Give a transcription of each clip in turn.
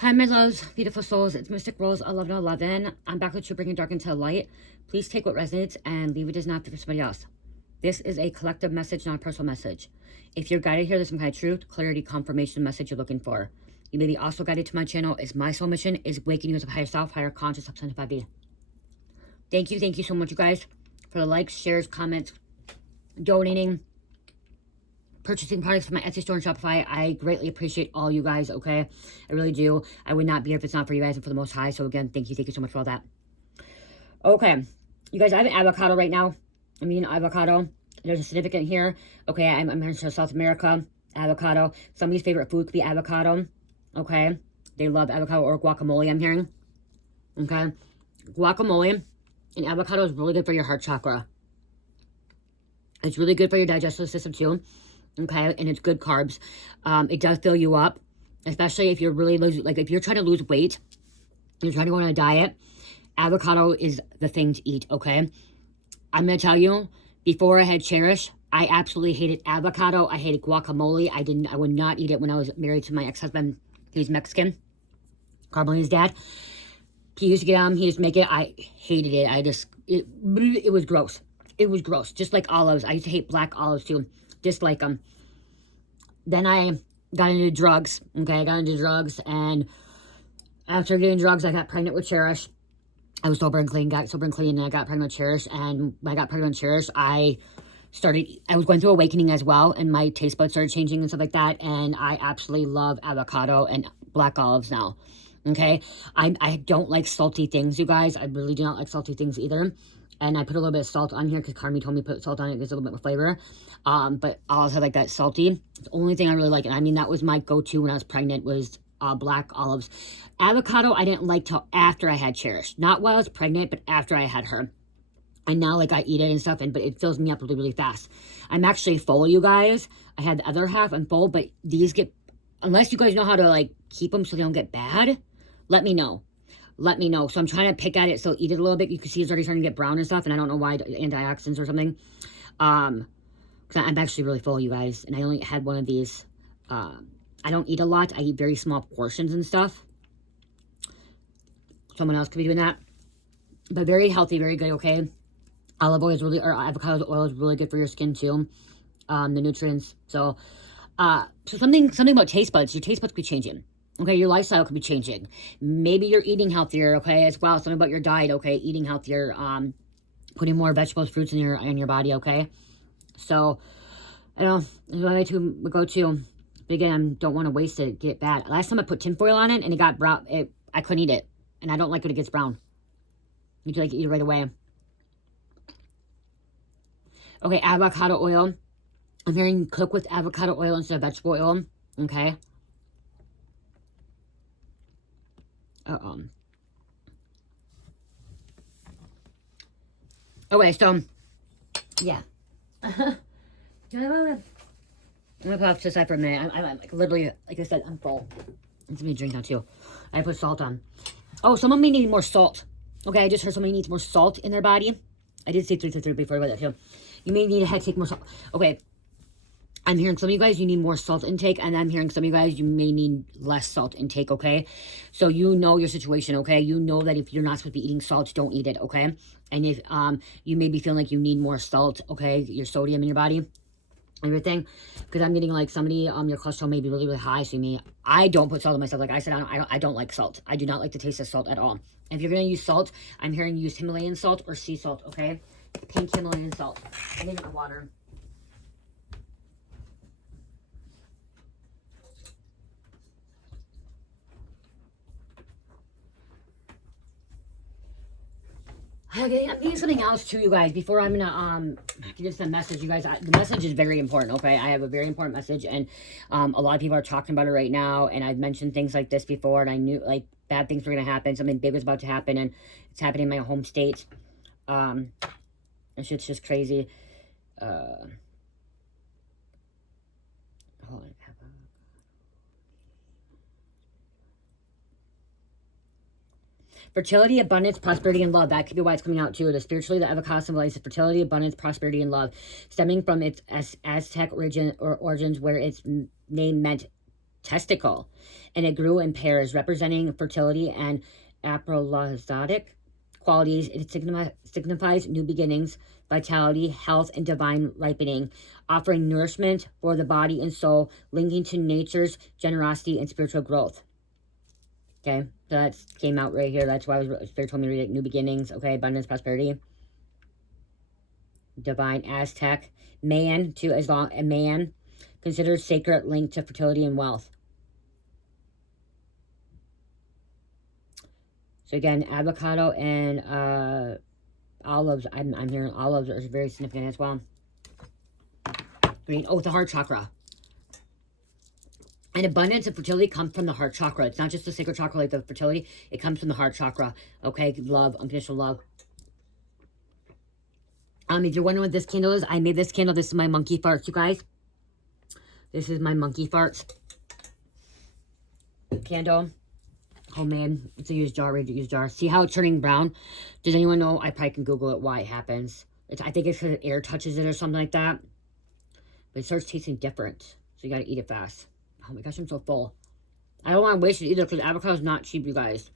Hi, my loves, beautiful souls. It's Mystic Rose 1111. I'm back with you, bringing dark into light. Please take what resonates and leave it as not for somebody else. This is a collective message, not a personal message. If you're guided here, there's some kind of truth, clarity, confirmation message you're looking for. You may be also guided to my channel. Is my soul mission is awakening you as a higher self, higher conscious, up 5D. Thank you so much, you guys, for the likes, shares, comments, donating, purchasing products from my Etsy store and Shopify. I greatly appreciate all you guys, okay? I really do. I would not be here if it's not for you guys and for the Most High. So again, thank you so much for all that. Okay, you guys, I have an avocado right now. I'm eating avocado. There's a significant here. Okay, I'm here in South America. Avocado. Somebody's favorite food could be avocado. Okay, they love avocado or guacamole, I'm hearing. Okay, guacamole and avocado is really good for your heart chakra. It's really good for your digestive system too. Okay, and it's good carbs. It does fill you up, especially if you're really losing, like if you're trying to lose weight, you're trying to go on a diet, avocado is the thing to eat, okay? I'm going to tell you, before I had Cherish, I absolutely hated avocado. I hated guacamole. I would not eat it when I was married to my ex-husband. He was Mexican, Carmelina's dad. He used to get he used to make it. I hated it. It was gross. It was gross, just like olives. I used to hate black olives too. Dislike them. Then I got into drugs. Okay, I got into drugs, and after getting drugs, I got pregnant with Cherish. I was sober and clean, got sober and clean, and I got pregnant with Cherish. And when I got pregnant with Cherish, I was going through awakening as well, and my taste buds started changing and stuff like that. And I absolutely love avocado and black olives now. Okay, I don't like salty things, you guys. I really do not like salty things either. And I put a little bit of salt on here because Carmi told me to put salt on it. It gives a little bit more flavor. But olives have like that salty. It's the only thing I really like. And I mean, that was my go-to when I was pregnant was black olives. Avocado, I didn't like till after I had Cherish. Not while I was pregnant, but after I had her. And now, like, I eat it and stuff, but it fills me up really, really fast. I'm actually full, you guys. I had the other half. I'm full, but these get... Unless you guys know how to, like, keep them so they don't get bad, let me know. Let me know. So I'm trying to pick at it, so eat it a little bit. You can see it's already starting to get brown and stuff, and I don't know why, antioxidants or something. Because I'm actually really full, you guys, and I only had one of these. I don't eat a lot. I eat very small portions and stuff. Someone else could be doing that. But very healthy, very good, okay? Olive oil is really, or avocado oil is really good for your skin too. The nutrients. So something about taste buds. Your taste buds could be changing. Okay, your lifestyle could be changing. Maybe you're eating healthier, okay, as well. Something about your diet, okay, eating healthier, putting more vegetables, fruits in your body, okay. So, I don't know, that's what I go to. But again, I don't want to waste it, get it bad. Last time I put tinfoil on it and it got brown, I couldn't eat it, and I don't like when it gets brown. You can like eat it right away. Okay, avocado oil. I'm hearing cook with avocado oil instead of vegetable oil, okay. Okay, so, yeah. I'm going to put off to the side for a minute. I'm like, literally, like I said, I'm full. I'm going to drink now, too. I put salt on. Oh, someone may need more salt. Okay, I just heard somebody needs more salt in their body. I did say 3 before about that, too. You may need to take more salt. Okay. I'm hearing some of you guys, you need more salt intake, and I'm hearing some of you guys, you may need less salt intake, okay? So you know your situation, okay? You know that if you're not supposed to be eating salt, don't eat it, okay? And if you may be feeling like you need more salt, okay? Your sodium in your body, everything. Because I'm getting like somebody, your cholesterol may be really, really high, so you may... I don't put salt on myself. Like I said, I don't like salt. I do not like the taste of salt at all. And if you're going to use salt, I'm hearing use Himalayan salt or sea salt, okay? Pink Himalayan salt. I need my water. Okay, I'm getting something else too, you guys, before I'm gonna give this a message, you guys. The message is very important, okay? I have a very important message, and a lot of people are talking about it right now, and I've mentioned things like this before, and I knew, like, bad things were gonna happen, something big was about to happen, and it's happening in my home state. It's just crazy. Hold on. Fertility, abundance, prosperity, and love. That could be why it's coming out too. The spiritually, the avocado symbolizes fertility, abundance, prosperity, and love, stemming from its Aztec origins, where its name meant testicle, and it grew in pairs, representing fertility and aphrodisiac qualities. It signifies new beginnings, vitality, health, and divine ripening, offering nourishment for the body and soul, linking to nature's generosity and spiritual growth. Okay, so that came out right here. That's why Spirit told me to read it. New beginnings, okay, abundance, prosperity. Divine Aztec. Man, too, as long a man considered sacred, linked to fertility and wealth. So again, avocado and olives. I'm hearing olives are very significant as well. Green. Oh, the heart chakra. And abundance and fertility come from the heart chakra. It's not just the sacred chakra like the fertility. It comes from the heart chakra. Okay, love, unconditional love. If you're wondering what this candle is, I made this candle. This is my monkey farts, you guys. This is my monkey farts candle. Oh man, it's a used jar, ready to use jar. See how it's turning brown? Does anyone know? I probably can Google it why it happens. I think it's because air touches it or something like that. But it starts tasting different. So you gotta eat it fast. Oh my gosh, I'm so full. I don't want to waste it either because avocado is not cheap, you guys.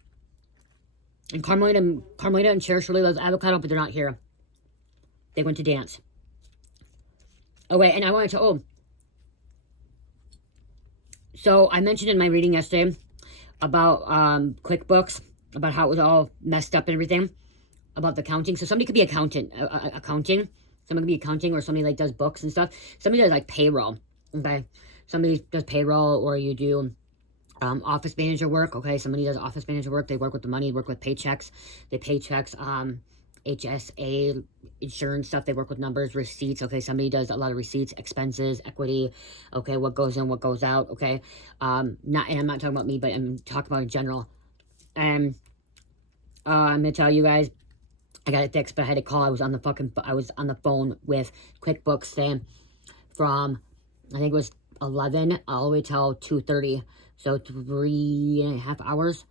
And Carmelita and Cherish really loves avocado, but they're not here. They went to dance. Okay, and I wanted to, so I mentioned in my reading yesterday about QuickBooks, about how it was all messed up and everything, about the accounting. So somebody could be accounting. Somebody could be accounting, or somebody like does books and stuff. Somebody does like payroll, okay? Somebody does payroll, or you do office manager work, okay? Somebody does office manager work. They work with the money, work with paychecks. They pay checks, HSA, insurance stuff. They work with numbers, receipts, okay? Somebody does a lot of receipts, expenses, equity, okay? What goes in, what goes out, okay? And I'm not talking about me, but I'm talking about in general. And I'm going to tell you guys, I got it fixed, but I had to call. I was on the phone with QuickBooks saying from, I think it was 11 all the way till 2:30. So 3.5 hours.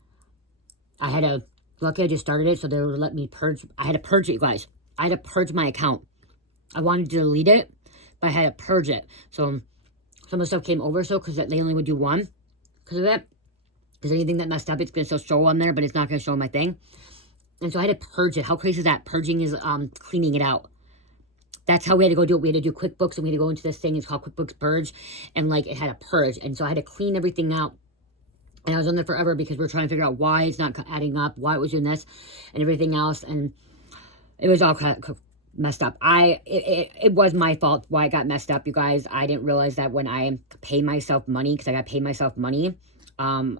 Lucky I just started it, so they would let me purge. I had to purge it, you guys. I had to purge my account. I wanted to delete it, but I had to purge it. So some of the stuff came over, so because they only would do one because of that. Because anything that messed up, it's going to still show on there, but it's not going to show on my thing. And so I had to purge it. How crazy is that? Purging is cleaning it out. That's how we had to go do it. We had to do QuickBooks, and we had to go into this thing. It's called QuickBooks Purge, and like it had a purge. And so I had to clean everything out. And I was on there forever because we're trying to figure out why it's not adding up, why it was doing this, and everything else. And it was all kind of messed up. It was my fault why it got messed up, you guys. I didn't realize that when I pay myself money, because I got to pay myself money on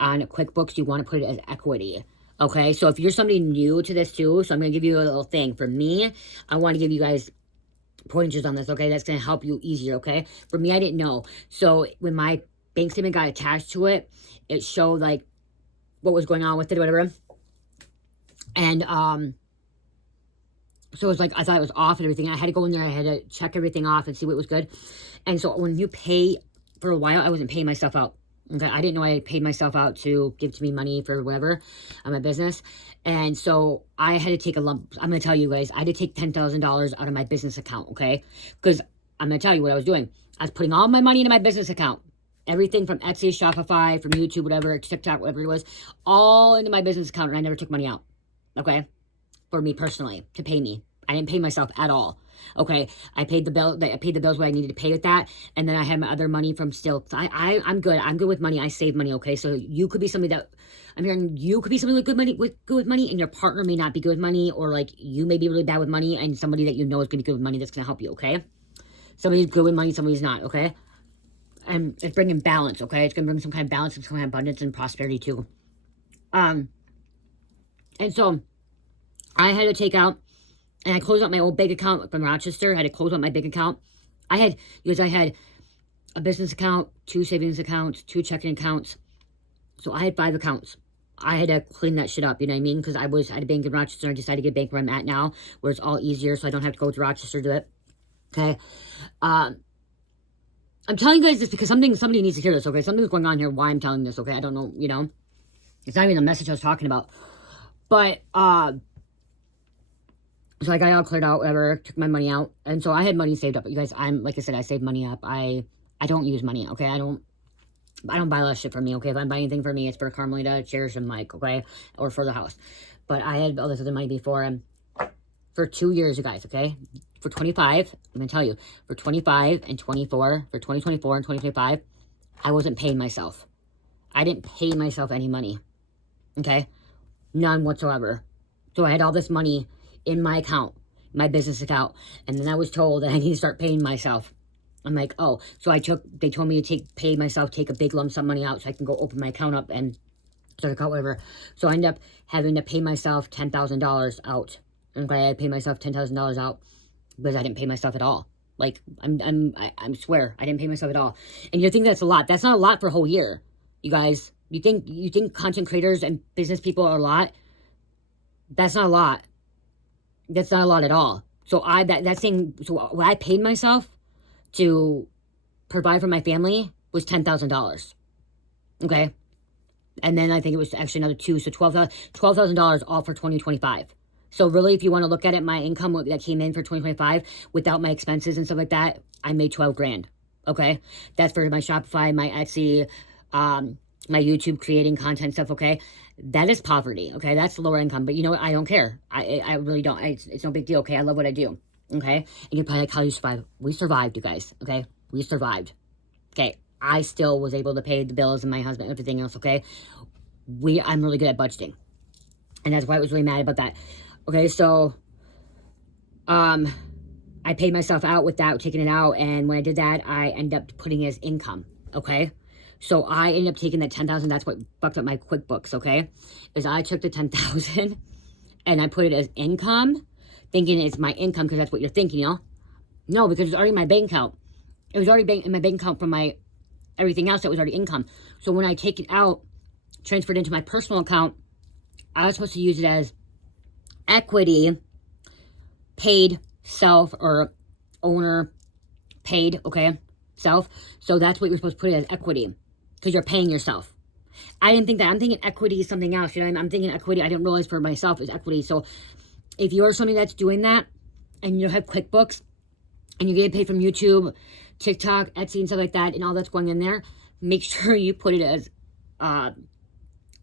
QuickBooks, you want to put it as equity. Okay, so if you're somebody new to this too, so I'm going to give you a little thing. For me, I want to give you guys pointers on this, okay? That's going to help you easier, okay? For me, I didn't know. So when my bank statement got attached to it, it showed like what was going on with it or whatever. And so it was like, I thought it was off and everything. I had to go in there, I had to check everything off and see what was good. And so when you pay, for a while, I wasn't paying myself out. Okay, I didn't know I paid myself out to give to me money for whatever on my business. And so I had to take a lump. I'm going to tell you guys, I had to take $10,000 out of my business account, okay? Because I'm going to tell you what I was doing. I was putting all my money into my business account. Everything from Etsy, Shopify, from YouTube, whatever, TikTok, whatever it was, all into my business account, and I never took money out, okay? For me personally, to pay me. I didn't pay myself at all. Okay, I paid the bill. I paid the bills what I needed to pay with that, and then I had my other money from still. I'm good. I'm good with money. I save money. Okay, so you could be somebody that I'm hearing. You could be somebody with good with money, and your partner may not be good with money, or like you may be really bad with money, and somebody that you know is going to be good with money that's going to help you. Okay, somebody's good with money, somebody's not. Okay, and it's bringing balance. Okay, it's going to bring some kind of balance, some kind of abundance and prosperity too. And so I had to take out. And I closed out my old bank account from Rochester. I had to close out my bank account. I had a business account, 2 savings accounts, 2 checking accounts. So I had 5 accounts. I had to clean that shit up, you know what I mean? Because I had a bank in Rochester. And I decided to get a bank where I'm at now, where it's all easier, so I don't have to go to Rochester to do it. Okay? I'm telling you guys this because somebody needs to hear this, okay? Something's going on here, why I'm telling this, okay? I don't know, you know? It's not even the message I was talking about. But, so I got it all cleared out, whatever, took my money out. And so I had money saved up. But you guys, like I said, I saved money up. I don't use money, okay? I don't buy a lot of shit for me, okay? If I'm buying anything for me, it's for Carmelita, Cherish, and Mike, okay? Or for the house. But I had all this other money before, and for 2 years, you guys, okay? For 25, I'm going to tell you, for 25 and 24, for 2024 and 2025, I wasn't paying myself. I didn't pay myself any money, okay? None whatsoever. So I had all this money in my account, my business account, and then I was told that I need to start paying myself. I'm like, oh, so they told me to pay myself, take a big lump sum money out so I can go open my account up and start account, whatever. So I ended up having to pay myself $10,000 out. Okay, I paid myself $10,000 out because I didn't pay myself at all. Like, I swear, I didn't pay myself at all. And you think that's a lot. That's not a lot for a whole year, you guys. You think content creators and business people are a lot? That's not a lot. That's not a lot at all. So what I paid myself to provide for my family was $10,000. Okay? And then I think it was actually another $2,000, so $12,000 all for 2025. So really, if you want to look at it, my income that came in for 2025 without my expenses and stuff like that, I made 12 grand. Okay? That's for my Shopify, my Etsy, my YouTube creating content stuff, okay? That is poverty, okay? That's lower income. But you know what? I don't care. I really don't. It's no big deal, okay? I love what I do, okay? And you're probably like, how you survive? We survived, you guys, okay? We survived. Okay, I still was able to pay the bills and my husband and everything else, okay? I'm really good at budgeting. And that's why I was really mad about that. Okay, so, I paid myself out without taking it out. And when I did that, I ended up putting it as income, okay? So I ended up taking that $10,000. That's what fucked up my QuickBooks, okay? Is I took the $10,000 and I put it as income, thinking it's my income because that's what you're thinking, you know? No, because it's already in my bank account. It was already in my bank account from my everything else that was already income. So when I take it out, transferred into my personal account, I was supposed to use it as equity, paid self or owner paid, okay? Self. So that's what you're supposed to put it as equity because you're paying yourself. I didn't think that. I'm thinking equity is something else. You know, I'm thinking equity. I didn't realize for myself is equity. So if you're somebody that's doing that and you have QuickBooks and you're getting paid from YouTube, TikTok, Etsy, and stuff like that, and all that's going in there, make sure you put it as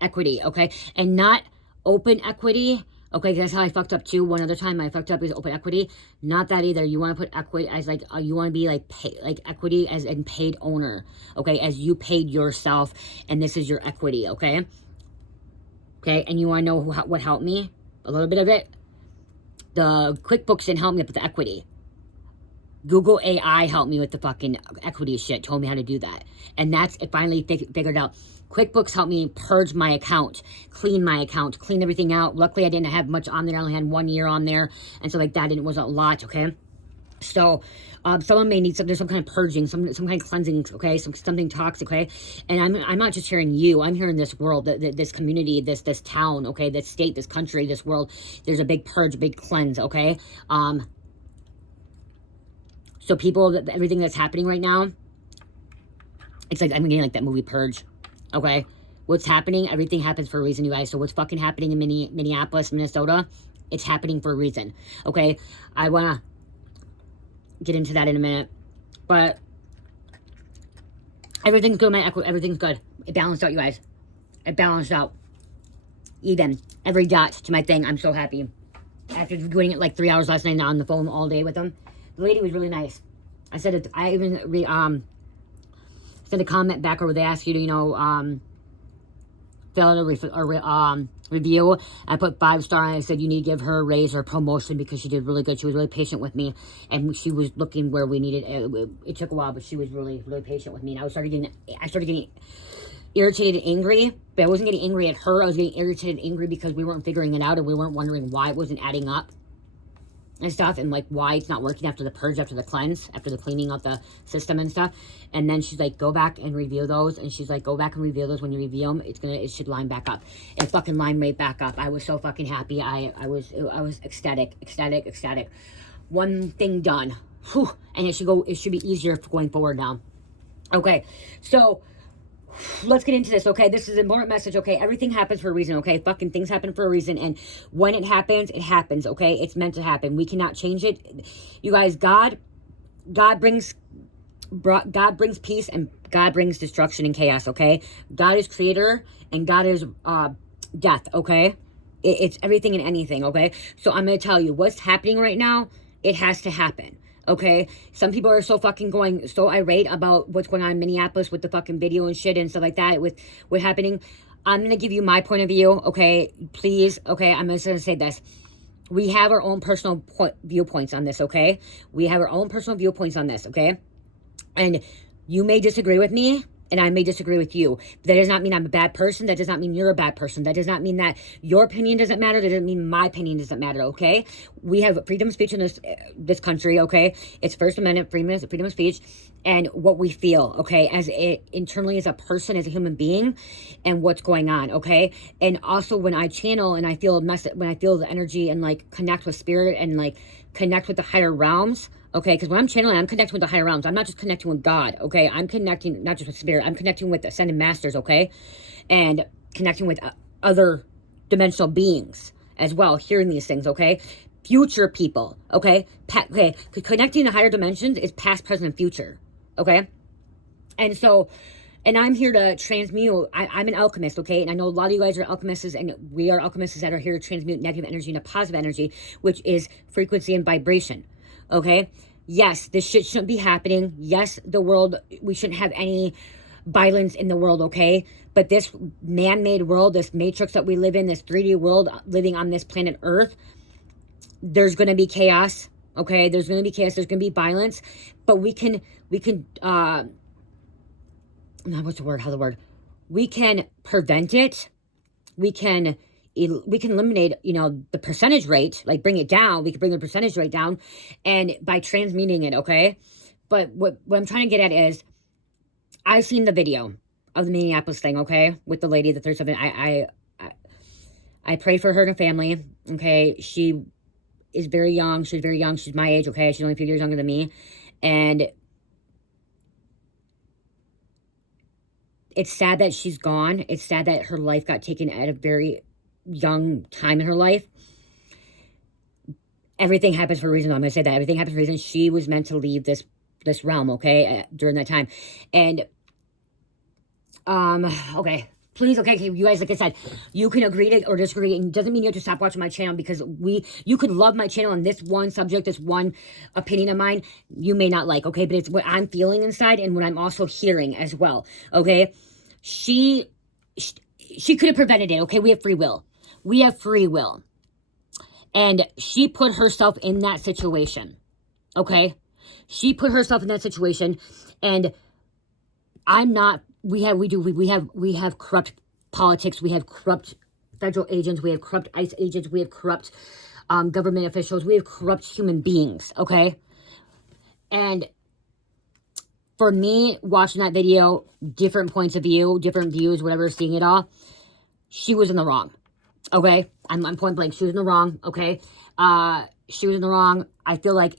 equity, okay? And not open equity, okay? That's how I fucked up too. One other time I fucked up is open equity. Not that either. You want to put equity as like, you want to be like equity as in paid owner, okay? As you paid yourself, and this is your equity, okay? Okay, and you want to know what helped me? A little bit of it. The QuickBooks didn't help me with the equity. Google AI helped me with the fucking equity shit, told me how to do that. And that's, it finally figured out. QuickBooks helped me purge my account, clean everything out. Luckily, I didn't have much on there. I only had 1 year on there and stuff like that, and it wasn't a lot, okay? So, someone may need there's some kind of purging, some kind of cleansing, okay? Something toxic, okay? And I'm not just hearing you. I'm hearing this world, this community, this town, okay? This state, this country, this world. There's a big purge, a big cleanse, okay? So people, everything that's happening right now, it's like, I'm getting like that movie Purge, okay? What's happening, everything happens for a reason, you guys. So what's fucking happening in Minneapolis, Minnesota, it's happening for a reason, okay? I want to get into that in a minute. But everything's good, everything's good. It balanced out, you guys. It balanced out. Even. Every dot to my thing, I'm so happy. After doing it like 3 hours last night on the phone all day with them. The lady was really nice. I said it. I even sent a comment back where they asked you to, you know, fill out a review. I put 5-star and I said you need to give her a raise or a promotion because she did really good. She was really patient with me, and she was looking where we needed. It took a while, but she was really patient with me. And I started getting irritated and angry, but I wasn't getting angry at her. I was getting irritated and angry because we weren't figuring it out and we weren't wondering why it wasn't adding up and stuff, and like why it's not working after the purge, after the cleanse, after the cleaning out the system and stuff. And then she's like, go back and review those. And she's like, go back and review those. When you review them, it should line back up. It fucking lined right back up. I was so fucking happy. I was ecstatic. One thing done. Whew. And it should be easier for going forward now. Okay, so let's get into this, okay? This is an important message, okay? Everything happens for a reason, okay? Fucking things happen for a reason, and when it happens, okay? It's meant to happen. We cannot change it. You guys, God brings God brings peace and God brings destruction and chaos, okay? God is creator and God is death, okay? It's everything and anything, okay? So I'm going to tell you what's happening right now. It has to happen, okay? Some people are so fucking going so irate about what's going on in Minneapolis with the fucking video and shit and stuff like that with what happening. I'm going to give you my point of view, okay? Please, okay? I'm just going to say this. We have our own personal viewpoints on this, okay? We have our own personal viewpoints on this, okay? And you may disagree with me, and I may disagree with you. But that does not mean I'm a bad person. That does not mean you're a bad person. That does not mean that your opinion doesn't matter. That doesn't mean my opinion doesn't matter, okay? We have freedom of speech in this country, okay? It's First Amendment, freedom of speech, and what we feel, okay? Internally as a person, as a human being, and what's going on, okay? And also when I channel and I feel when I feel the energy and like connect with spirit and like connect with the higher realms, okay, because when I'm channeling, I'm connecting with the higher realms. I'm not just connecting with God, okay? I'm connecting not just with spirit. I'm connecting with ascended masters, okay? And connecting with other dimensional beings as well, hearing these things, okay? Future people, okay? Okay, connecting to higher dimensions is past, present, and future, okay? And so, and I'm here to transmute. I'm an alchemist, okay? And I know a lot of you guys are alchemists, and we are alchemists that are here to transmute negative energy into positive energy, which is frequency and vibration. Okay, yes, this shit shouldn't be happening. Yes, the world, we shouldn't have any violence in the world, okay? But this man-made world, this matrix that we live in, this 3D world living on this planet Earth, there's going to be chaos, okay? There's going to be chaos. There's going to be violence. But we can, we can prevent it. We can eliminate, the percentage rate, like bring it down. We can bring the percentage rate down and by transmuting it, okay? But what I'm trying to get at is, I've seen the video of the Minneapolis thing, okay? With the lady, the 37. I pray for her and her family, okay? She is very young. She's very young. She's my age, okay? She's only a few years younger than me. And it's sad that she's gone. It's sad that her life got taken at a very young time in her life. Everything happens for a reason. I'm going to say that everything happens for a reason. She was meant to leave this realm, okay, during that time. And okay, please, okay, you guys, like I said, you can agree to or disagree, and it doesn't mean you have to stop watching my channel, because you could love my channel and this one subject, this one opinion of mine, you may not like, okay? But it's what I'm feeling inside and what I'm also hearing as well, okay? She could have prevented it, okay? We have free will. We have free will. And she put herself in that situation, okay? She put herself in that situation, and I'm not, we have corrupt politics, we have corrupt federal agents, we have corrupt ICE agents, we have corrupt government officials, we have corrupt human beings, okay? And for me, watching that video, different points of view, different views, whatever, seeing it all, she was in the wrong, okay? I'm point blank, she was in the wrong, okay? She was in the wrong. I feel like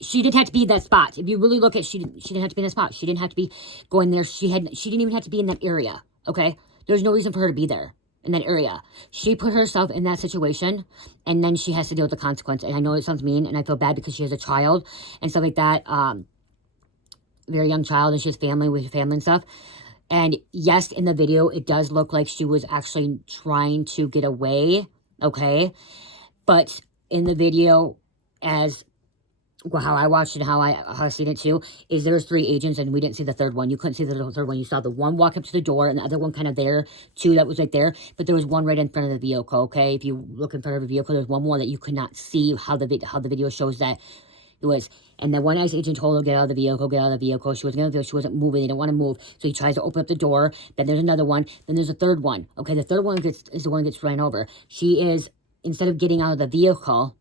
she didn't have to be in that spot. If you really look at, she didn't have to be in that spot. She didn't have to be going there. She didn't even have to be in that area, okay? There's no reason for her to be there in that area. She put herself in that situation, and then she has to deal with the consequence. And I know it sounds mean, and I feel bad because she has a child and stuff like that, very young child, and she has family with family and stuff. And yes, in the video, it does look like she was actually trying to get away, okay? But in the video, as well, how I watched it, how I seen it too, is there's 3 agents and we didn't see the third one. You couldn't see the third one. You saw the one walk up to the door and the other one kind of there too, that was right there. But there was one right in front of the vehicle, okay? If you look in front of the vehicle, there's one more that you could not see how the video shows that it was. And the one ICE agent told her, get out of the vehicle, get out of the vehicle. She wasn't moving. They didn't want to move. So he tries to open up the door. Then there's another one. Then there's a third one. Okay, the third one is the one that gets run over. She is, instead of getting out of the vehicle,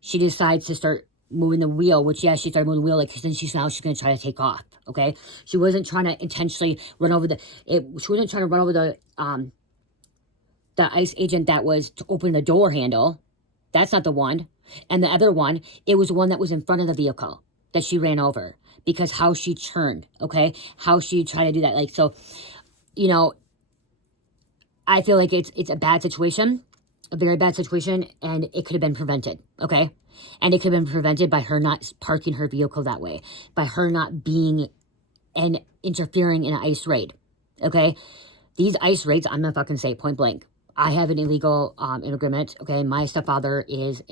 she decides to start moving the wheel, which, yeah, she started moving the wheel, like, then she's going to try to take off, okay? She wasn't trying to intentionally run over she wasn't trying to run over the ICE agent that was to open the door handle. That's not the one. And the other one, it was the one that was in front of the vehicle that she ran over, because how she turned, okay? How she tried to do that, like, so, I feel like it's a bad situation, a very bad situation, and it could have been prevented, okay? And it could have been prevented by her not parking her vehicle that way, by her not being and interfering in an ICE raid. Okay? These ICE raids, I'm gonna fucking say it point blank. I have an illegal immigrant. Okay? My stepfather is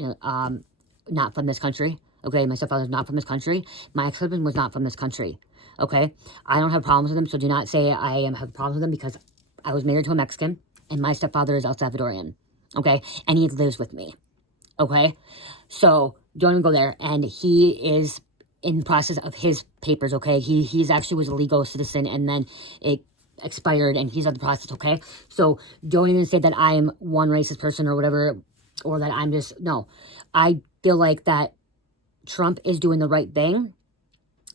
not from this country. Okay? My stepfather's not from this country. My ex-husband was not from this country. Okay? I don't have problems with them, so do not say I have problems with them, because I was married to a Mexican, and my stepfather is El Salvadorian. Okay? And he lives with me. Okay? So don't even go there. And he is in the process of his papers. Okay? He's actually was a legal citizen, and then it expired, and he's in the process. Okay? So don't even say that I'm one racist person or whatever, or that I'm just, no. I feel like that Trump is doing the right thing,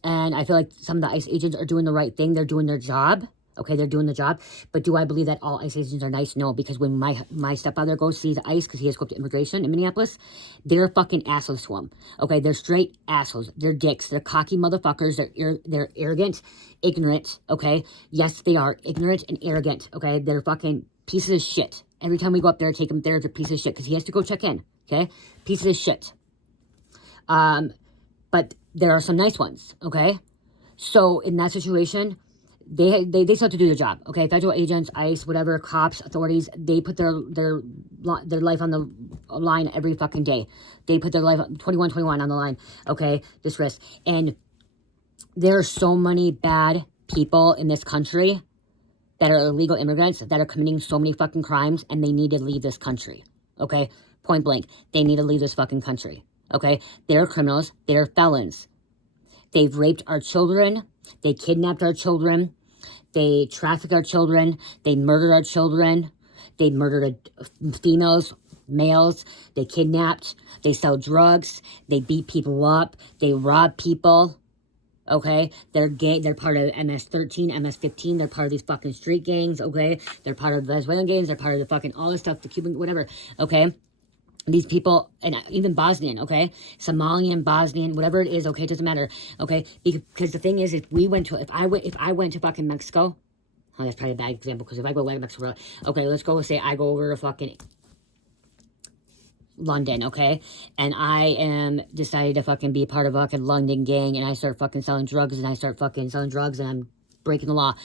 and I feel like some of the ICE agents are doing the right thing. They're doing their job. Okay, they're doing the job. But do I believe that all ICE agents are nice? No, because when my stepfather goes sees ICE, because he has to go to immigration in Minneapolis, they're fucking assholes to him. Okay, they're straight assholes. They're dicks. They're cocky motherfuckers. They're arrogant, ignorant. Okay, yes, they are ignorant and arrogant. Okay, they're fucking pieces of shit. Every time we go up there, take him there, they're pieces of shit, because he has to go check in. Okay, pieces of shit. But there are some nice ones. Okay, so in that situation, they still have to do their job. Okay, federal agents, ICE, whatever, cops, authorities, they put their life on the line every fucking day. They put their life 21 on the line. Okay, this risk. And there are so many bad people in this country that are illegal immigrants that are committing so many fucking crimes, and they need to leave this country. Okay, point blank, they need to leave this fucking country. Okay, they're criminals. They're felons. They've raped our children. They kidnapped our children. They trafficked our children. They murdered our children. They murdered females, males. They kidnapped. They sell drugs. They beat people up. They rob people. Okay? They're gay. They're part of MS-13, MS-15. They're part of these fucking street gangs. Okay? They're part of the Venezuelan gangs. They're part of the fucking all this stuff, the Cuban, whatever. Okay? These people, and even Bosnian, okay? Somalian, Bosnian, whatever it is, okay? It doesn't matter, okay? Because the thing is, if I went to fucking Mexico, oh, that's probably a bad example, because if I go away to Mexico, okay, let's go say I go over to fucking London, okay? And I am decided to fucking be part of a fucking London gang, and I start fucking selling drugs, and I'm breaking the law.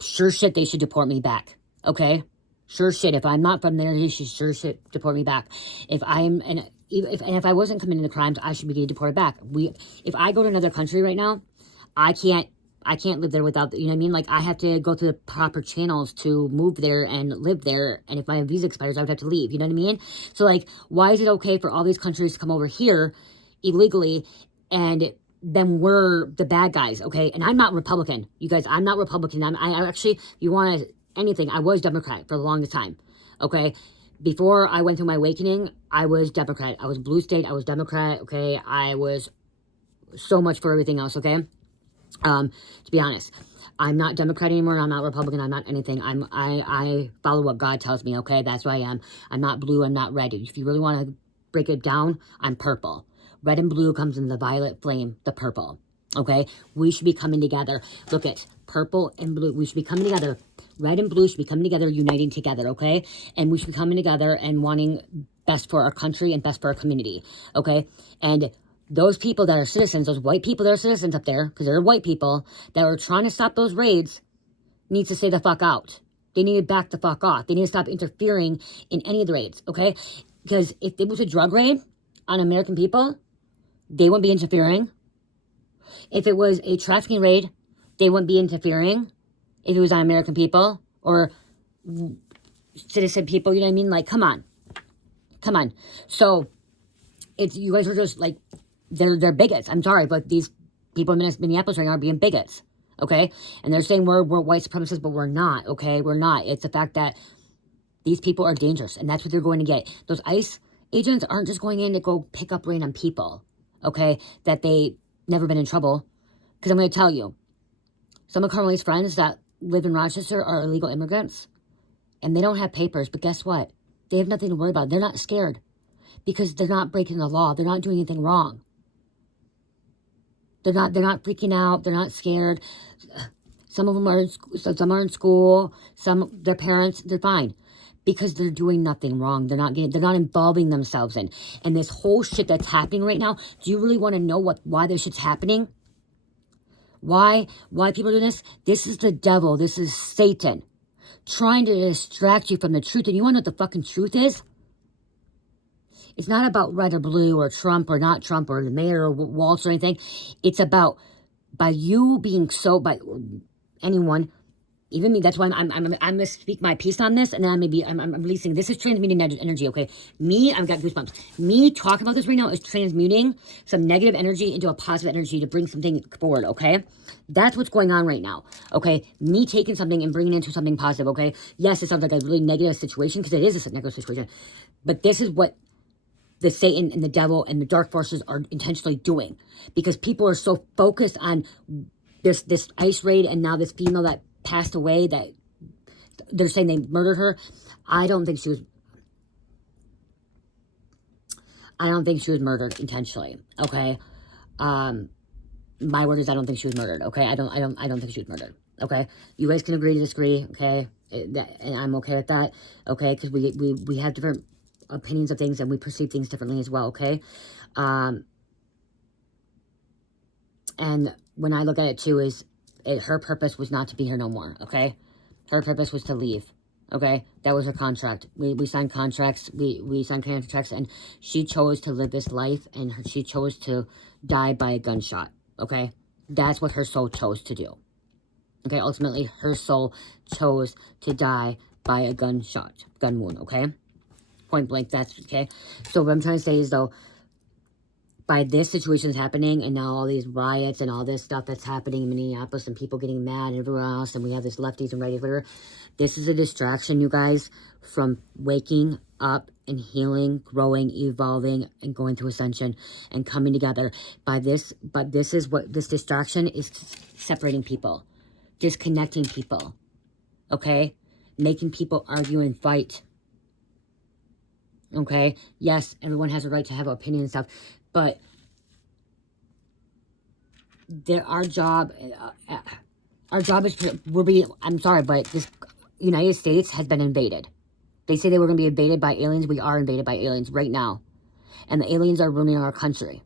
Sure shit, they should deport me back, okay? Sure shit, if I'm not from there, he should sure shit deport me back. If I wasn't committing the crimes, I should be getting deported back. If I go to another country right now, I can't live there without, you know what I mean? Like, I have to go through the proper channels to move there and live there. And if my visa expires, I would have to leave. You know what I mean? So, like, why is it okay for all these countries to come over here illegally, and then we're the bad guys, okay? And I'm not Republican. You guys, I'm not Republican. I actually, you want to anything, I was Democrat for the longest time, okay? Before I went through my awakening, I was Democrat. I was blue state, I was Democrat, okay? I was so much for everything else, okay? To be honest, I'm not Democrat anymore, I'm not Republican, I'm not anything. I follow what God tells me, okay? That's who I am. I'm not blue, I'm not red. If you really want to break it down, I'm purple. Red and blue comes in the violet flame, the purple, okay? We should be coming together. Look at purple and blue. We should be coming together. Red and blue should be coming together, uniting together, okay? And we should be coming together and wanting best for our country and best for our community, okay? And those people that are citizens, those white people that are citizens up there, because they're white people, that are trying to stop those raids, need to stay the fuck out. They need to back the fuck off. They need to stop interfering in any of the raids, okay? Because if it was a drug raid on American people, they wouldn't be interfering. If it was a trafficking raid, they wouldn't be interfering. If it was on American people or citizen people, you know what I mean? Like, come on. So, you guys are just, like, they're bigots. I'm sorry, but these people in Minneapolis right now are being bigots, okay? And they're saying we're white supremacists, but we're not, okay? We're not. It's the fact that these people are dangerous, and that's what they're going to get. Those ICE agents aren't just going in to go pick up random people, okay? That they never been in trouble. Because I'm going to tell you, some of Carmelite's friends that live in Rochester are illegal immigrants, and they don't have papers, but guess what? They have nothing to worry about. They're not scared because they're not breaking the law. They're not doing anything wrong. They're not freaking out. They're not scared. Some of them are in school. Some are in school. Some, their parents, they're fine. because they're doing nothing wrong. They're not involving themselves in. And this whole shit that's happening right now, do you really want to know why this shit's happening? Why people are doing this? This is the devil. This is Satan trying to distract you from the truth. And you want to know what the fucking truth is? It's not about red or blue or Trump or not Trump or the mayor or Waltz or anything. It's about by you being by anyone, even me. That's why I'm gonna speak my piece on this, and then I'm releasing. This is transmuting energy. Okay, I've got goosebumps. Me talking about this right now is transmuting some negative energy into a positive energy to bring something forward. Okay, that's what's going on right now. Okay, me taking something and bringing it into something positive. Okay, yes, it sounds like a really negative situation because it is a negative situation, but this is what the Satan and the devil and the dark forces are intentionally doing, because people are so focused on this ICE raid and now this female that passed away that they're saying they murdered her. I don't think she was murdered intentionally. Okay, my word is I don't think she was murdered. Okay, I don't think she was murdered. Okay, you guys can agree to disagree. Okay, and I'm okay with that. Okay, because we have different opinions of things and we perceive things differently as well. Okay, and when I look at it too, her purpose was not to be here no more. Okay, her purpose was to leave. Okay, that was her contract. We signed contracts. We signed contracts, and she chose to live this life, and she chose to die by a gunshot. Okay, that's what her soul chose to do. Okay, ultimately, her soul chose to die by a gun wound. Okay, point blank. That's okay. So what I'm trying to say is though, by this situation is happening, and now all these riots and all this stuff that's happening in Minneapolis and people getting mad and everywhere else, and we have this lefties and righties, whatever. This is a distraction, you guys, from waking up and healing, growing, evolving, and going through ascension and coming together. But this is what this distraction is: separating people, disconnecting people, okay? Making people argue and fight. Okay? Yes, everyone has a right to have an opinion and stuff, but our job is, I'm sorry, but this United States has been invaded. They say they were going to be invaded by aliens. We are invaded by aliens right now. And the aliens are ruining our country.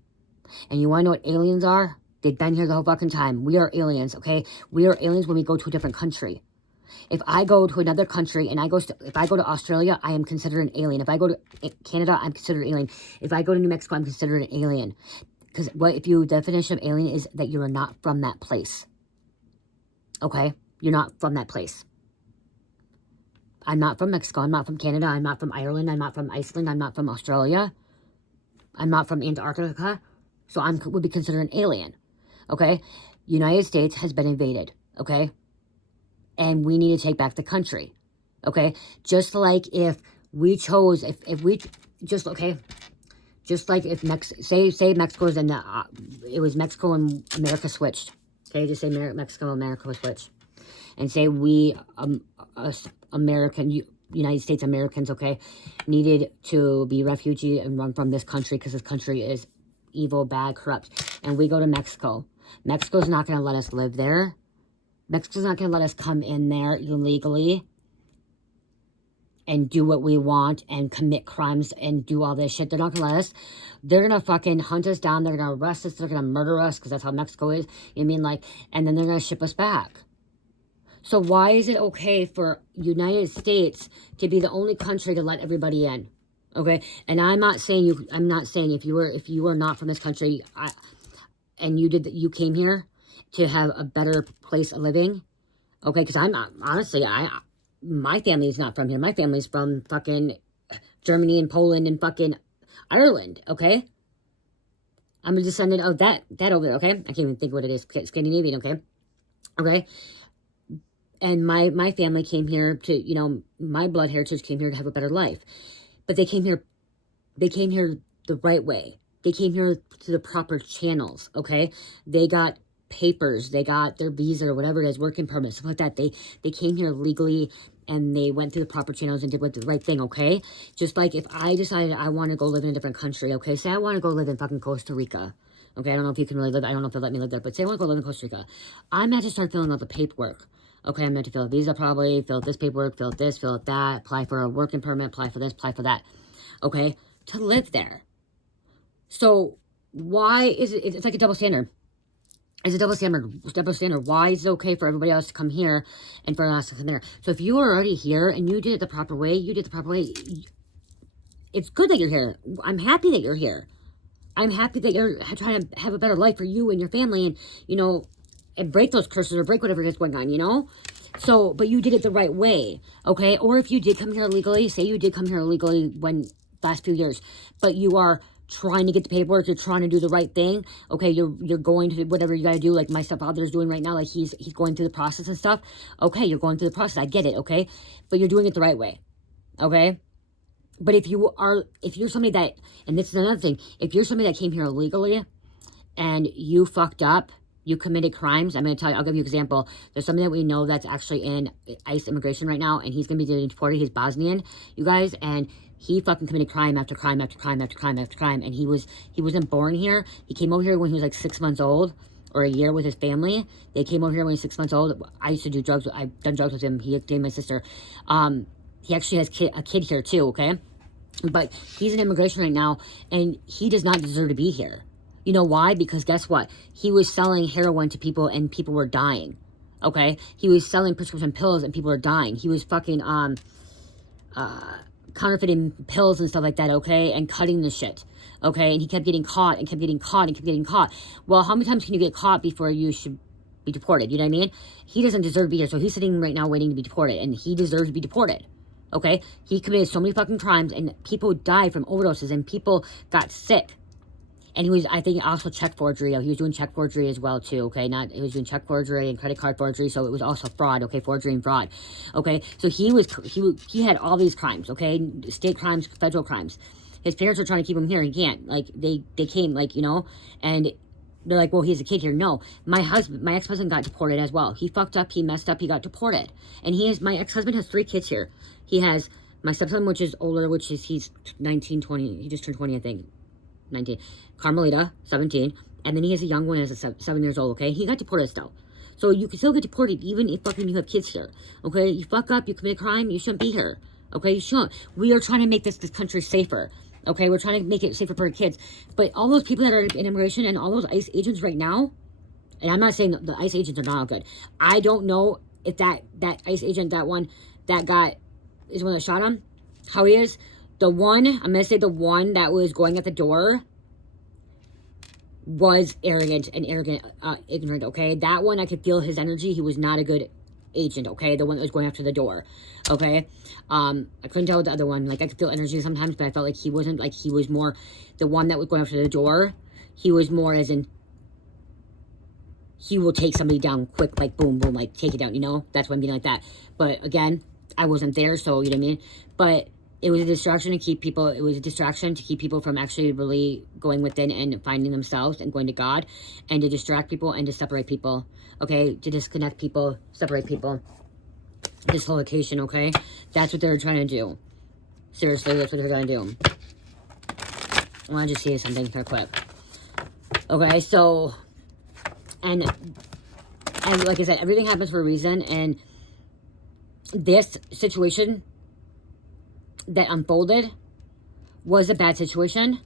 And you want to know what aliens are? They've been here the whole fucking time. We are aliens, okay? We are aliens when we go to a different country. If I go to another country and if I go to Australia, I am considered an alien. If I go to Canada, I'm considered an alien. If I go to New Mexico, I'm considered an alien. Because the definition of alien is that you are not from that place. Okay? You're not from that place. I'm not from Mexico. I'm not from Canada. I'm not from Ireland. I'm not from Iceland. I'm not from Australia. I'm not from Antarctica. So I would be considered an alien. Okay? United States has been invaded. Okay? And we need to take back the country. Okay? Just like if we chose, just like if say Mexico's in it was Mexico and America switched. Okay? Just say Mexico and America was switched. And say we, United States Americans, okay, needed to be refugee and run from this country because this country is evil, bad, corrupt. And we go to Mexico. Mexico's not going to let us live there. Mexico's not going to let us come in there illegally and do what we want and commit crimes and do all this shit. They're not going to let us. They're going to fucking hunt us down. They're going to arrest us. They're going to murder us because that's how Mexico is. You know what I mean? And then they're going to ship us back. So why is it okay for United States to be the only country to let everybody in? Okay? And I'm not saying if you were not from this country and you came here to have a better place of living, okay? Because I'm not, honestly, my family is not from here. My family's from fucking Germany and Poland and fucking Ireland, okay? I'm a descendant of that over there, okay? I can't even think what it is. Scandinavian, okay? Okay? And my family came here to, my blood heritage came here to have a better life. But they came here the right way. They came here to the proper channels, okay? They got papers, they got their visa or whatever it is, working permits, stuff like that. They came here legally and they went through the proper channels and did the right thing, okay? Just like if I decided I want to go live in a different country, okay? Say I want to go live in fucking Costa Rica. Okay, I don't know if you can really live, I don't know if they'll let me live there, but say I want to go live in Costa Rica. I'm going to start filling out the paperwork. Okay, I'm going to fill a visa probably, fill out this paperwork, fill out this, fill out that, apply for a working permit, apply for this, apply for that. Okay, to live there. So why is it, it's like a double standard. It's a double standard. Why is it okay for everybody else to come here and for us to come there? So if you are already here and you did it the proper way, it's good that you're here. I'm happy that you're here. I'm happy that you're trying to have a better life for you and your family and, you know, and break those curses or break whatever is going on, you know? So, but you did it the right way, okay? Or if you did come here illegally, say you did come here illegally when last few years, but you are trying to get the paperwork, you're trying to do the right thing, okay? You're going to whatever you got to do, like my stepfather is doing right now, like he's going through the process and stuff. Okay, you're going through the process, I get it, okay? But you're doing it the right way, okay? But if you're somebody that, and this is another thing, if you're somebody that came here illegally and you fucked up, you committed crimes, I'm going to tell you, I'll give you an example. There's somebody that we know that's actually in ICE immigration right now, and he's going to be getting deported. He's Bosnian, you guys, and he fucking committed crime after crime after crime after crime after crime, and he wasn't born here. He came over here when he was like 6 months old, or a year with his family. They came over here when he was 6 months old. I used to do drugs. I've done drugs with him. He dated my sister. He actually has a kid here too, okay? But he's in immigration right now, and he does not deserve to be here. You know why? Because guess what? He was selling heroin to people, and people were dying, okay? He was selling prescription pills, and people were dying. He was fucking, counterfeiting pills and stuff like that, okay? And cutting the shit, okay? And he kept getting caught, and kept getting caught, and kept getting caught. Well, how many times can you get caught before you should be deported? You know what I mean? He doesn't deserve to be here, so he's sitting right now waiting to be deported, and he deserves to be deported. Okay, he committed so many fucking crimes, and people died from overdoses, and people got sick. And he was, I think, also check forgery. He was doing check forgery as well too. Okay, he was doing check forgery and credit card forgery, so it was also fraud. Okay, forgery and fraud. Okay, so he had all these crimes. Okay, state crimes, federal crimes. His parents were trying to keep him here, and he can't. Like they came, like, you know, and they're like, well, he's a kid here. No, my ex-husband got deported as well. He fucked up, he messed up, he got deported. And my ex-husband has 3 kids here. He has my stepson, which is older, he's 19, 20. He just turned 20, I think. 19. Carmelita, 17. And then he has a young one that's 7 years old, okay? He got deported still. So you can still get deported even if fucking you have kids here, okay? You fuck up, you commit a crime, you shouldn't be here, okay? You shouldn't. We are trying to make this country safer. Okay, we're trying to make it safer for our kids. But all those people that are in immigration and all those ICE agents right now, and I'm not saying the ICE agents are not good. I don't know if that ICE agent, that guy is the one that shot him, how he is. I'm going to say the one that was going at the door was arrogant, ignorant, okay? That one, I could feel his energy. He was not a good agent, okay? The one that was going after the door, okay? I couldn't tell with the other one. Like, I could feel energy sometimes, but I felt like he wasn't. Like, he was more, the one that was going after the door, he was more as in, he will take somebody down quick, like, boom, boom, like, take it down, you know? That's what I'm being like that. But, again, I wasn't there, so, you know what I mean? But it was a distraction to keep people from actually really going within and finding themselves and going to God, and to distract people and to separate people, okay? To disconnect people, separate people, dislocation, okay? That's what they're trying to do. Seriously, that's what they're going to do. I want to just see something real quick. Okay, so, and like I said, everything happens for a reason, and this situation that unfolded was a bad situation,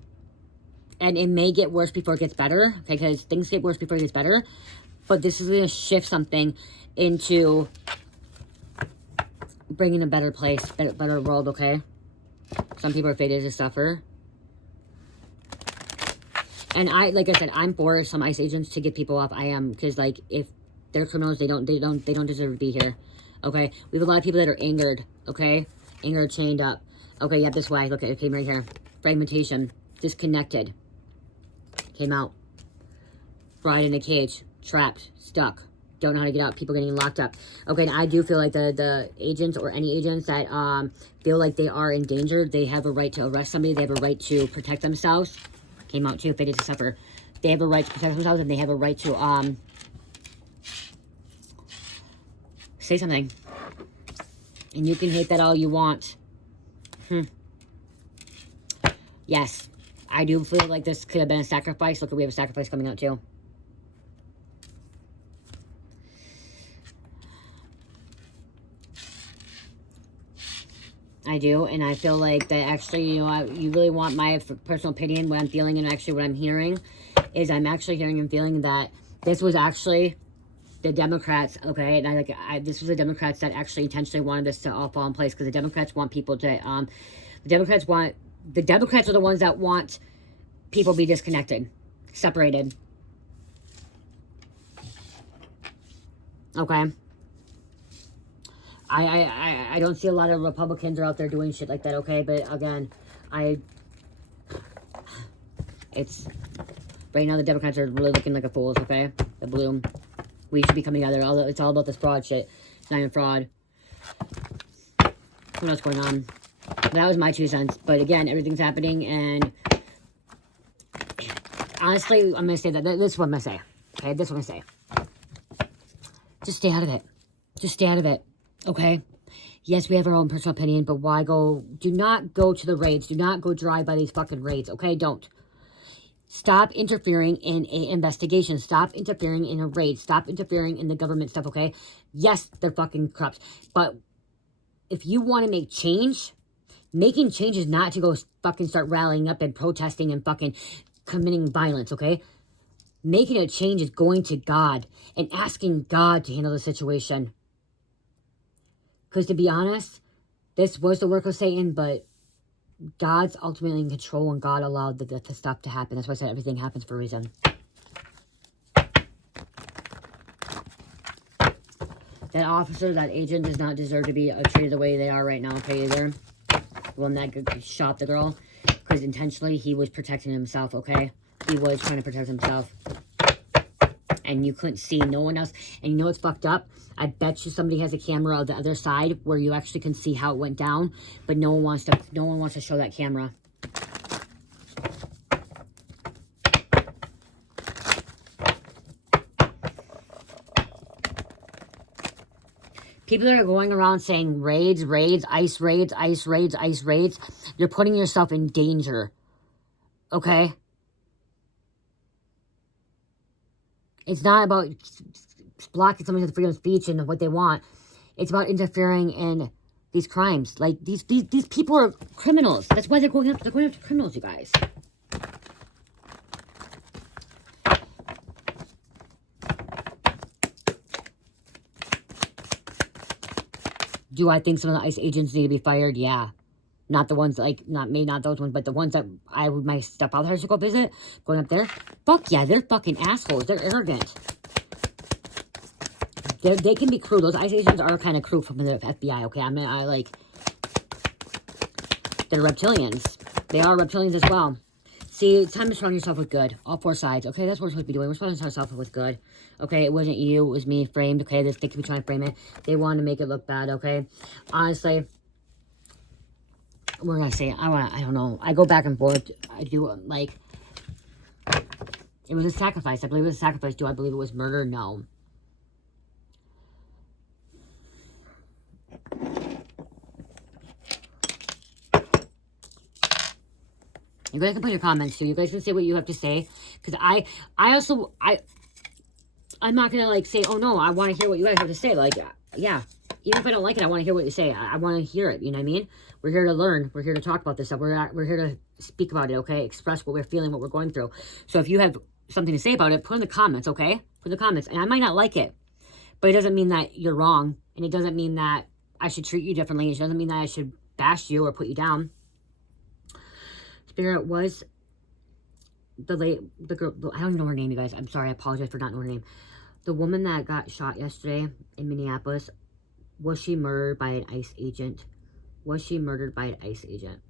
and it may get worse before it gets better, okay, because things get worse before it gets better, but this is going to shift something into bringing a better place, better world, okay? Some people are fated to suffer, and like I said, I'm for some ICE agents to get people off. I am, because, like, if they're criminals, they don't deserve to be here, okay? We have a lot of people that are angered, okay? Angered, chained up. Okay, yeah, this way. Look, it came right here. Fragmentation. Disconnected. Came out. Bride in a cage. Trapped. Stuck. Don't know how to get out. People getting locked up. Okay, and I do feel like the agents, or any agents that feel like they are in danger, they have a right to arrest somebody. They have a right to protect themselves. Came out too, fated to suffer. They have a right to protect themselves, and they have a right to say something. And you can hate that all you want. Yes, I do feel like this could have been a sacrifice. Look, we have a sacrifice coming out too. I do, and I feel like that actually, you know, you really want my personal opinion, what I'm feeling and actually what I'm hearing, is I'm actually hearing and feeling that this was actually the Democrats, okay, and this was the Democrats that actually intentionally wanted this to all fall in place, because the Democrats want people to, the Democrats are the ones that want people to be disconnected, separated, okay? I don't see a lot of Republicans are out there doing shit like that, okay? But again, it's, right now the Democrats are really looking like a fools, okay? The blue. We should be coming together. Although it's all about this fraud shit. It's not even fraud. What else going on? That was my 2 cents. But again, everything's happening, and honestly, I'm going to say that. This is what I'm going to say. Okay? This is what I'm going to say. Just stay out of it. Just stay out of it. Okay? Yes, we have our own personal opinion, but why go? Do not go to the raids. Do not go drive by these fucking raids. Okay? Don't. Stop interfering in an investigation. Stop interfering in a raid. Stop interfering in the government stuff, okay? Yes, they're fucking corrupt. But if you want to make change, making change is not to go fucking start rallying up and protesting and fucking committing violence, okay? Making a change is going to God and asking God to handle the situation. Because to be honest, this was the work of Satan, but God's ultimately in control, and God allowed the stuff to happen. That's why I said everything happens for a reason. That officer, that agent does not deserve to be treated the way they are right now, okay, either. The one that shot the girl, because intentionally he was protecting himself, okay? He was trying to protect himself. And you couldn't see no one else. And you know what's fucked up? I bet you somebody has a camera on the other side where you actually can see how it went down, but no one wants to show that camera. People that are going around saying raids, ice raids, you're putting yourself in danger. Okay? It's not about blocking somebody's freedom of speech and what they want. It's about interfering in these crimes. Like, these people are criminals. That's why they're going after criminals, you guys. Do I think some of the ICE agents need to be fired? Yeah. Not the ones, like, not those ones, but the ones that my stepfather has to go visit, going up there. Fuck yeah, they're fucking assholes. They're arrogant. They can be cruel. Those ICE agents are kind of cruel from the FBI, okay? They're reptilians. They are reptilians as well. See, it's time to surround yourself with good. All 4 sides, okay? That's what we're supposed to be doing. We're supposed to surround ourselves with good, okay? It wasn't you. It was me framed, okay? They could be trying to frame it. They want to make it look bad, okay? Honestly, what am I saying? I don't know. I go back and forth. I do, like, it was a sacrifice. I believe it was a sacrifice. Do I believe it was murder? No. You guys can put your comments too. You guys can say what you have to say. Because I'm not going to, like, say, oh, no, I want to hear what you guys have to say. Like, yeah. Even if I don't like it, I want to hear what you say. I want to hear it. You know what I mean? We're here to learn. We're here to talk about this stuff. We're here to speak about it, okay? Express what we're feeling, what we're going through. So if you have something to say about it, put in the comments, okay? Put in the comments. And I might not like it. But it doesn't mean that you're wrong. And it doesn't mean that I should treat you differently. It doesn't mean that I should bash you or put you down. Spirit was the girl, I don't even know her name, you guys. I'm sorry, I apologize for not knowing her name. The woman that got shot yesterday in Minneapolis, was she murdered by an ICE agent? Was she murdered by an ICE agent?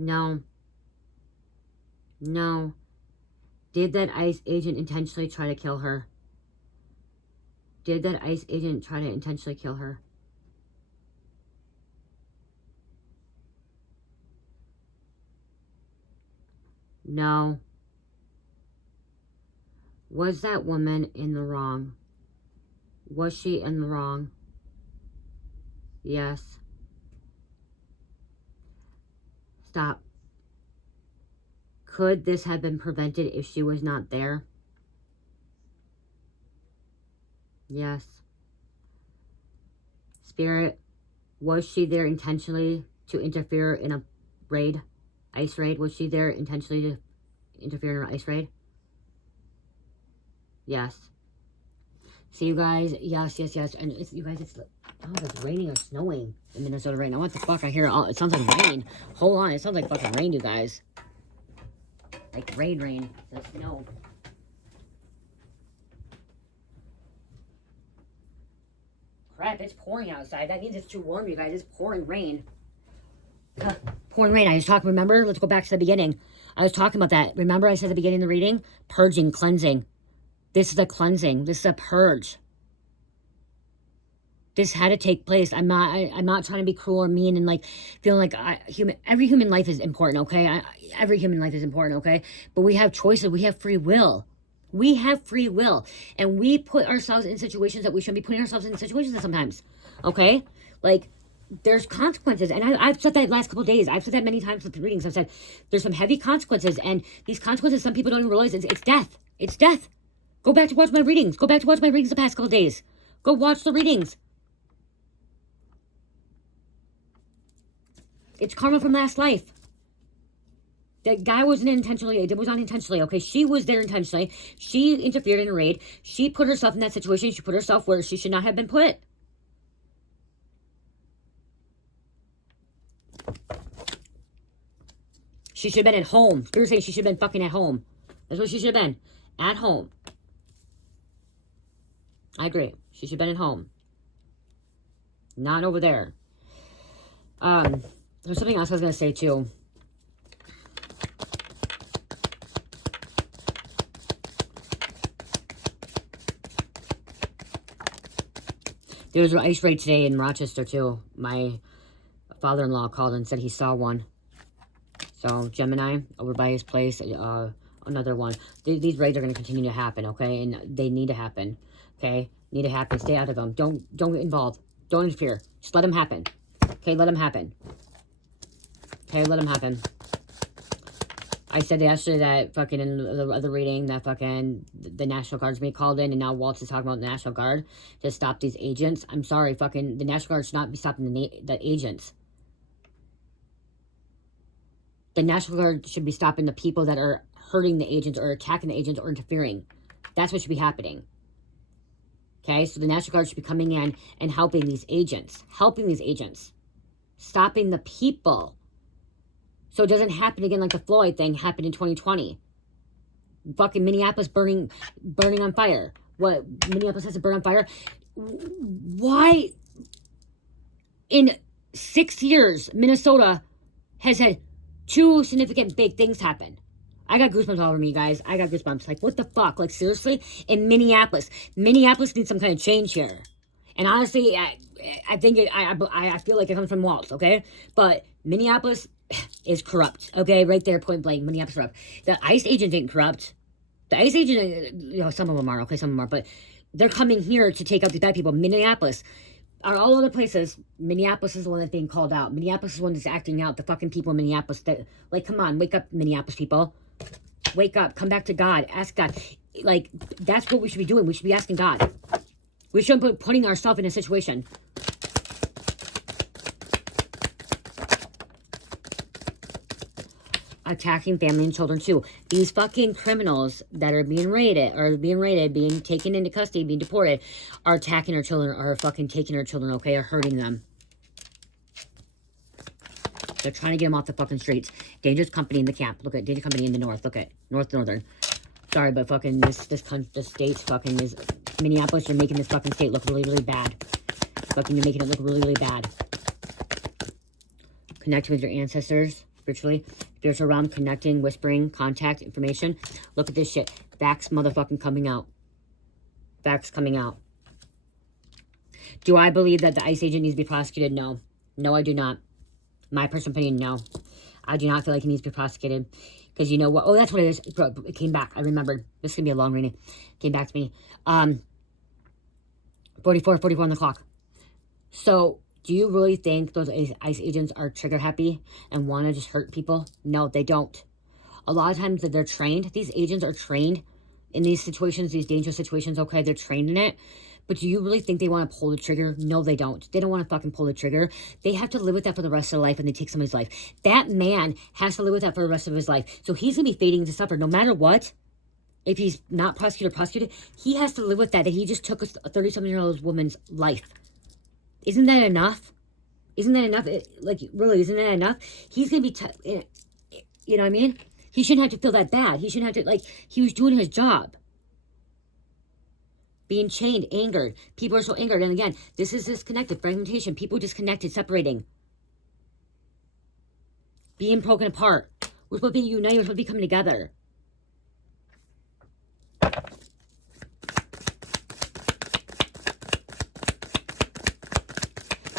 No. No. Did that ICE agent intentionally try to kill her? Did that ICE agent try to intentionally kill her? No. Was that woman in the wrong? Was she in the wrong? Yes. Stop. Could this have been prevented if she was not there? Yes. Spirit, was she there intentionally to interfere in a raid? Ice raid? Was she there intentionally to interfere in an ice raid? Yes. See, you guys, yes. And it's, you guys, it's, oh, it's raining or snowing in Minnesota right now. What the fuck? I hear it all. It sounds like rain. Hold on. It sounds like fucking rain, you guys. Like rain. The snow. Crap, it's pouring outside. That means it's too warm, you guys. It's pouring rain. Pouring rain. I was talking, remember? Let's go back to the beginning. I was talking about that. Remember I said at the beginning of the reading? Purging, cleansing. This is a cleansing. This is a purge. This had to take place. I'm not trying to be cruel or mean and like feeling like every human life is important, okay? Every human life is important, okay? But we have choices. We have free will. We have free will. And we put ourselves in situations that we shouldn't be putting ourselves in situations sometimes, okay? Like, there's consequences. And I've said that last couple of days. I've said that many times with the readings. I've said there's some heavy consequences. And these consequences, some people don't even realize it's death. It's death. Go back to watch my readings. Go back to watch my readings the past couple of days. Go watch the readings. It's karma from last life. That guy wasn't intentionally, it was unintentionally, okay? She was there intentionally. She interfered in a raid. She put herself in that situation. She put herself where she should not have been put. She should have been at home. Spirit saying she should have been fucking at home. That's what she should have been. At home. I agree. She should have been at home. Not over there. There's something else I was going to say, too. There was an ice raid today in Rochester, too. My father-in-law called and said he saw one. So, Gemini, over by his place, another one. These raids are going to continue to happen, okay? And they need to happen, okay? Need to happen. Stay out of them. Don't get involved. Don't interfere. Just let them happen. Okay, let them happen. Okay, let them happen. I said yesterday that fucking in the other reading that fucking the National Guard's being called in, and now Waltz is talking about the National Guard to stop these agents. I'm sorry, fucking the National Guard should not be stopping the agents. The National Guard should be stopping the people that are hurting the agents or attacking the agents or interfering. That's what should be happening. Okay, so the National Guard should be coming in and helping these agents. Stopping the people. So it doesn't happen again like the Floyd thing happened in 2020. Fucking Minneapolis burning on fire. What? Minneapolis has to burn on fire? Why? In 6 years, Minnesota has had 2 significant big things happen. I got goosebumps all over me, guys. I got goosebumps. Like, what the fuck? Like, seriously? In Minneapolis needs some kind of change here. And honestly, I think I feel like it comes from Waltz, okay? But Minneapolis is corrupt, okay? Right there, point blank. Minneapolis corrupt. The ICE agent ain't corrupt. The ICE agent, you know, some of them are, okay? Some of them are. But they're coming here to take out these bad people. Minneapolis. Are all other places, Minneapolis is the one that's being called out. Minneapolis is the one that's acting out. The fucking people in Minneapolis. That, like, come on. Wake up, Minneapolis people. Wake up. Come back to God. Ask God. Like, that's what we should be doing. We should be asking God. We shouldn't be putting ourselves in a situation. Attacking family and children, too. These fucking criminals that are being raided, being taken into custody, being deported, are attacking our children, or fucking taking our children, okay, or hurting them. They're trying to get them off the fucking streets. Dangerous company in the camp. Look at Dangerous company in the north. Look at Northern. Sorry, but fucking this state's fucking is Minneapolis. You're making this fucking state look really, really bad. Fucking, you're making it look really, really bad. Connecting with your ancestors spiritually. Spiritual realm, connecting, whispering, contact, information. Look at this shit. Facts motherfucking coming out. Facts coming out. Do I believe that the ICE agent needs to be prosecuted? No. No, I do not. My personal opinion, no. I do not feel like he needs to be prosecuted. Because you know what? Oh, that's what it is. It came back. I remembered. This is going to be a long reading. Came back to me. 44 on the clock. So, Do you really think those ICE agents are trigger happy and want to just hurt people? No, they don't. A lot of times that they're trained, these agents are trained in these situations, these dangerous situations, okay? They're trained in it. But do you really think they want to pull the trigger? No, they don't. They don't want to fucking pull the trigger. They have to live with that for the rest of their life when they take somebody's life. That man has to live with that for the rest of his life. So he's going to be fading to suffer no matter what. If he's not prosecuted, he has to live with that he just took a 37-year-old woman's life. Isn't that enough? Isn't that enough? Really, isn't that enough? He's going to be, you know what I mean? He shouldn't have to feel that bad. He shouldn't have to, he was doing his job. Being chained, angered. People are so angered. And again, this is disconnected. Fragmentation. People disconnected, separating. Being broken apart. We're supposed to be united. We're supposed to be coming together.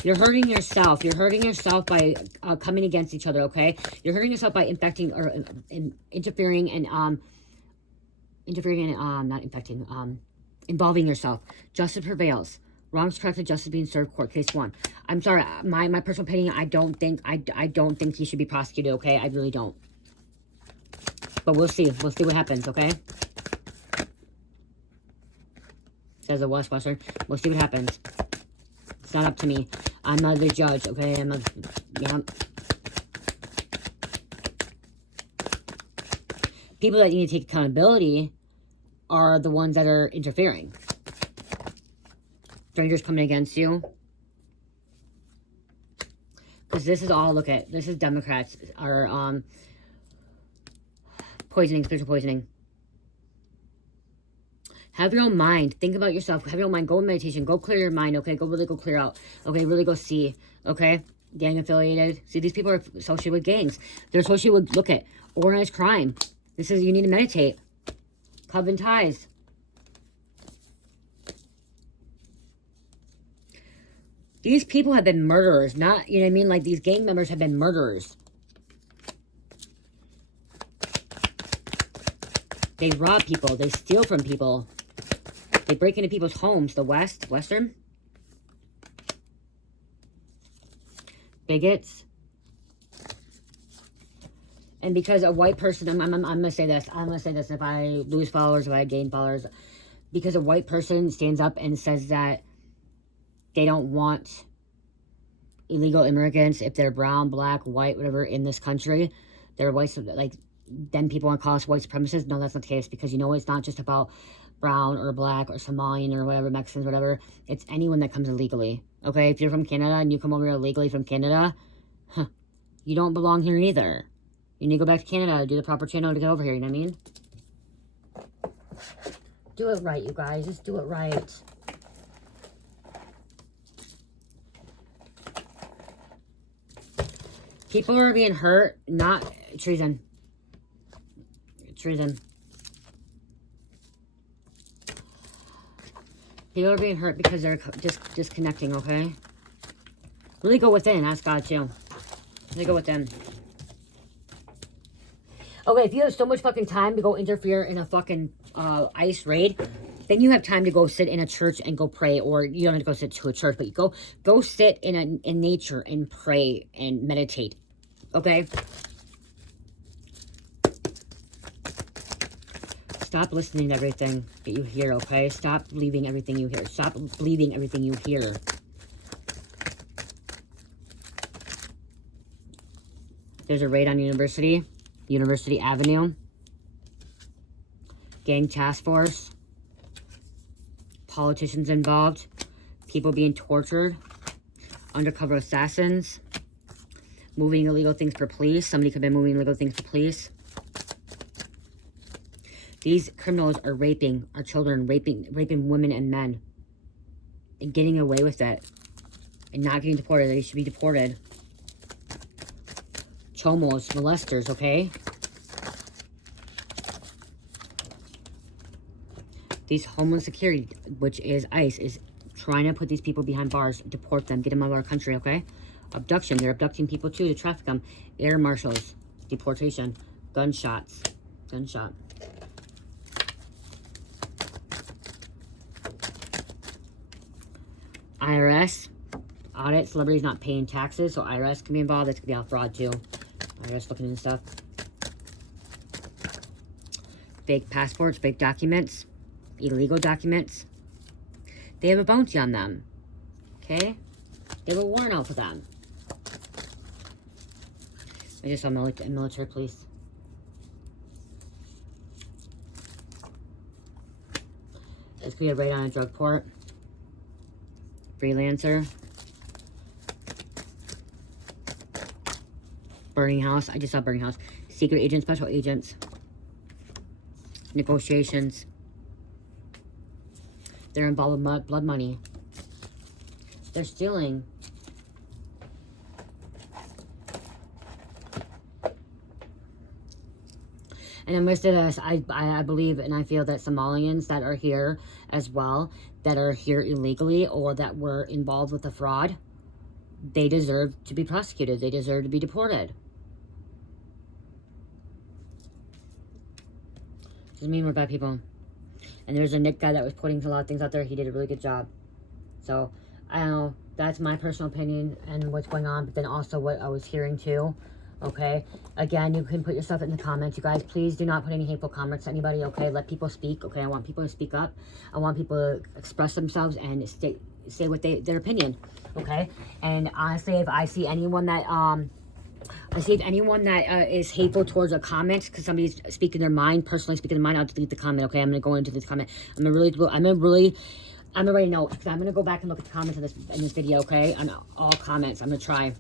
You're hurting yourself. You're hurting yourself by coming against each other, okay? You're hurting yourself by infecting or interfering and, not infecting, involving yourself. Justice prevails. Wrongs corrected, justice being served, court case 1. I'm sorry, my personal opinion, I don't think he should be prosecuted, okay? I really don't. But we'll see. We'll see what happens, okay? Says the Western. We'll see what happens. It's not up to me. I'm not the judge, okay? Yeah. People that need to take accountability are the ones that are interfering. Strangers coming against you. Because this is all, look at, this is Democrats are poisoning, spiritual poisoning. Have your own mind. Think about yourself. Have your own mind. Go in meditation. Go clear your mind, okay? Go clear out. Okay, really go see, okay? Gang affiliated. See, these people are associated with gangs. They're associated with, look at, organized crime. This is, you need to meditate. Coven ties. These people have been murderers. Not, you know what I mean? Like, these gang members have been murderers. They rob people. They steal from people. They break into people's homes. The Western. Bigots. And because a white person, I'm going to say this. I'm going to say this if I lose followers, if I gain followers. Because a white person stands up and says that they don't want illegal immigrants, if they're brown, black, white, whatever, in this country. They're white, like, then people want to call us white supremacists. No, that's not the case, because, you know, it's not just about brown or black or Somalian or whatever, Mexicans, whatever. It's anyone that comes illegally, okay? If you're from Canada and you come over here illegally from Canada, you don't belong here either. You need to go back to Canada, do the proper channel to get over here, you know what I mean? Do it right, you guys. Just do it right. People are being hurt, not treason. Treason. People are being hurt because they're just disconnecting, okay? Really go within. Ask God, too. Really go within. Okay, if you have so much fucking time to go interfere in a fucking ICE raid, then you have time to go sit in a church and go pray. Or you don't have to go sit to a church, but you go sit in nature and pray and meditate. Okay? Stop listening to everything that you hear, okay? Stop believing everything you hear. Stop believing everything you hear. There's a raid on University Avenue. Gang task force. Politicians involved. People being tortured. Undercover assassins. Moving illegal things for police. Somebody could have been moving illegal things for police. These criminals are raping our children, raping women and men. And getting away with it. And not getting deported. They should be deported. Chomos, molesters, okay? These Homeland Security, which is ICE, is trying to put these people behind bars, deport them, get them out of our country, okay? Abduction, they're abducting people too to traffic them. Air marshals, deportation, gunshots, gunshot. IRS, audit. Celebrities not paying taxes, so IRS can be involved. This could be all fraud too. IRS looking into stuff. Fake passports, fake documents, illegal documents. They have a bounty on them. Okay? They have a warrant out for them. I just saw military police. This could be a raid on a drug port. Freelancer. Burning house. I just saw burning house. Secret agents, special agents. Negotiations. They're involved with blood money. They're stealing. And I'm going to say this, I believe and I feel that Somalians that are here as well, that are here illegally or that were involved with the fraud, they deserve to be prosecuted. They deserve to be deported. Doesn't mean we're bad people. And there's a Nick guy that was putting a lot of things out there. He did a really good job. So, I don't know. That's my personal opinion and what's going on. But then also what I was hearing too. Okay? Again, you can put your stuff in the comments. You guys, please do not put any hateful comments to anybody. Okay? Let people speak. Okay? I want people to speak up. I want people to express themselves and say what their opinion. Okay? And honestly, if I see anyone that, is hateful towards a comment because somebody's speaking their mind, personally speaking their mind, I'll delete the comment, okay? I'm going to go into this comment. I'm going to write notes because I'm going to go back and look at the comments in this video, okay? On all comments. I'm going to try.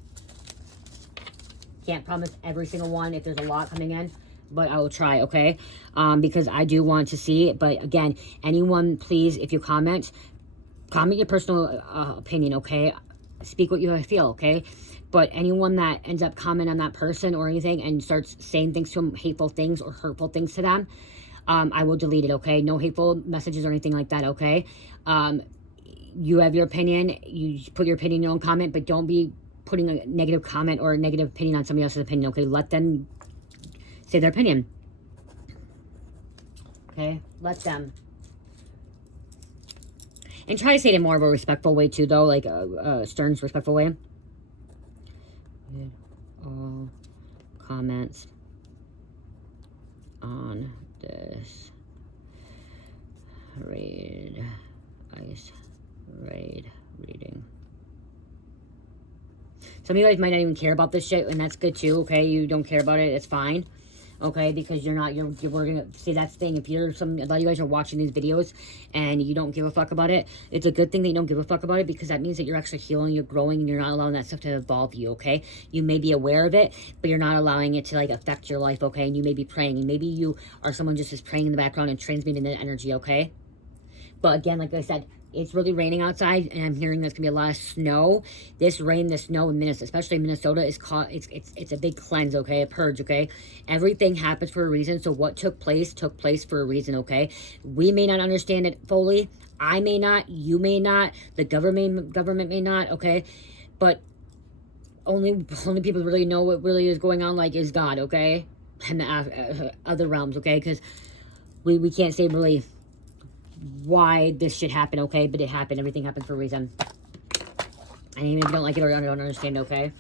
Can't promise every single one if there's a lot coming in, but I will try, okay? Because I do want to see it. But again, anyone, please, if you comment your personal opinion, okay? Speak what you feel, okay? But anyone that ends up commenting on that person or anything and starts saying things to them, hateful things or hurtful things to them, I will delete it, okay? No hateful messages or anything like that, okay? You have your opinion. You put your opinion in your own comment, but don't be putting a negative comment or a negative opinion on somebody else's opinion, okay? Let them say their opinion. Okay? Let them. And try to say it in more of a respectful way, too, though, like Stern's respectful way. All comments on this raid reading. Some of you guys might not even care about this shit, and that's good too, okay? You don't care about it, it's fine. Okay, because we're gonna see that's the thing. If a lot of you guys are watching these videos and you don't give a fuck about it, it's a good thing that you don't give a fuck about it because that means that you're actually healing, you're growing, and you're not allowing that stuff to evolve you, okay? You may be aware of it, but you're not allowing it to like affect your life, okay? And you may be praying, and maybe you are someone just is praying in the background and transmitting the energy, okay? But again, like I said, it's really raining outside, and I'm hearing there's gonna be a lot of snow. This rain, this snow in Minnesota, especially Minnesota, is caught. It's a big cleanse, okay, a purge, okay. Everything happens for a reason. So what took place for a reason, okay. We may not understand it fully. I may not. You may not. The government may not, okay. But only people really know what really is going on, like, is God, okay, and the other realms, okay, because we can't say really why this should happen, okay? But it happened. Everything happened for a reason. And even if you don't like it or don't understand, okay?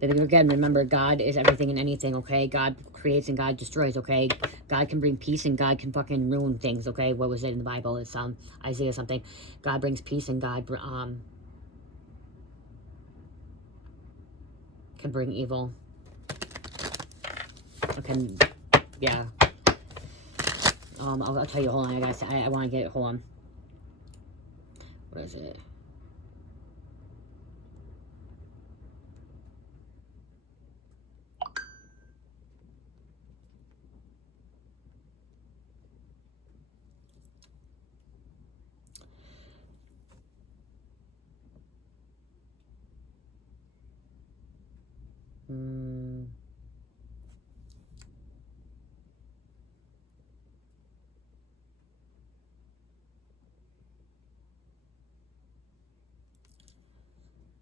But again, remember, God is everything and anything, okay? God creates and God destroys, okay? God can bring peace and God can fucking ruin things, okay? What was it in the Bible? It's Isaiah something. God brings peace and God can bring evil. Okay, yeah. I'll tell you, hold on, guys. I want to get it, hold on. What is it?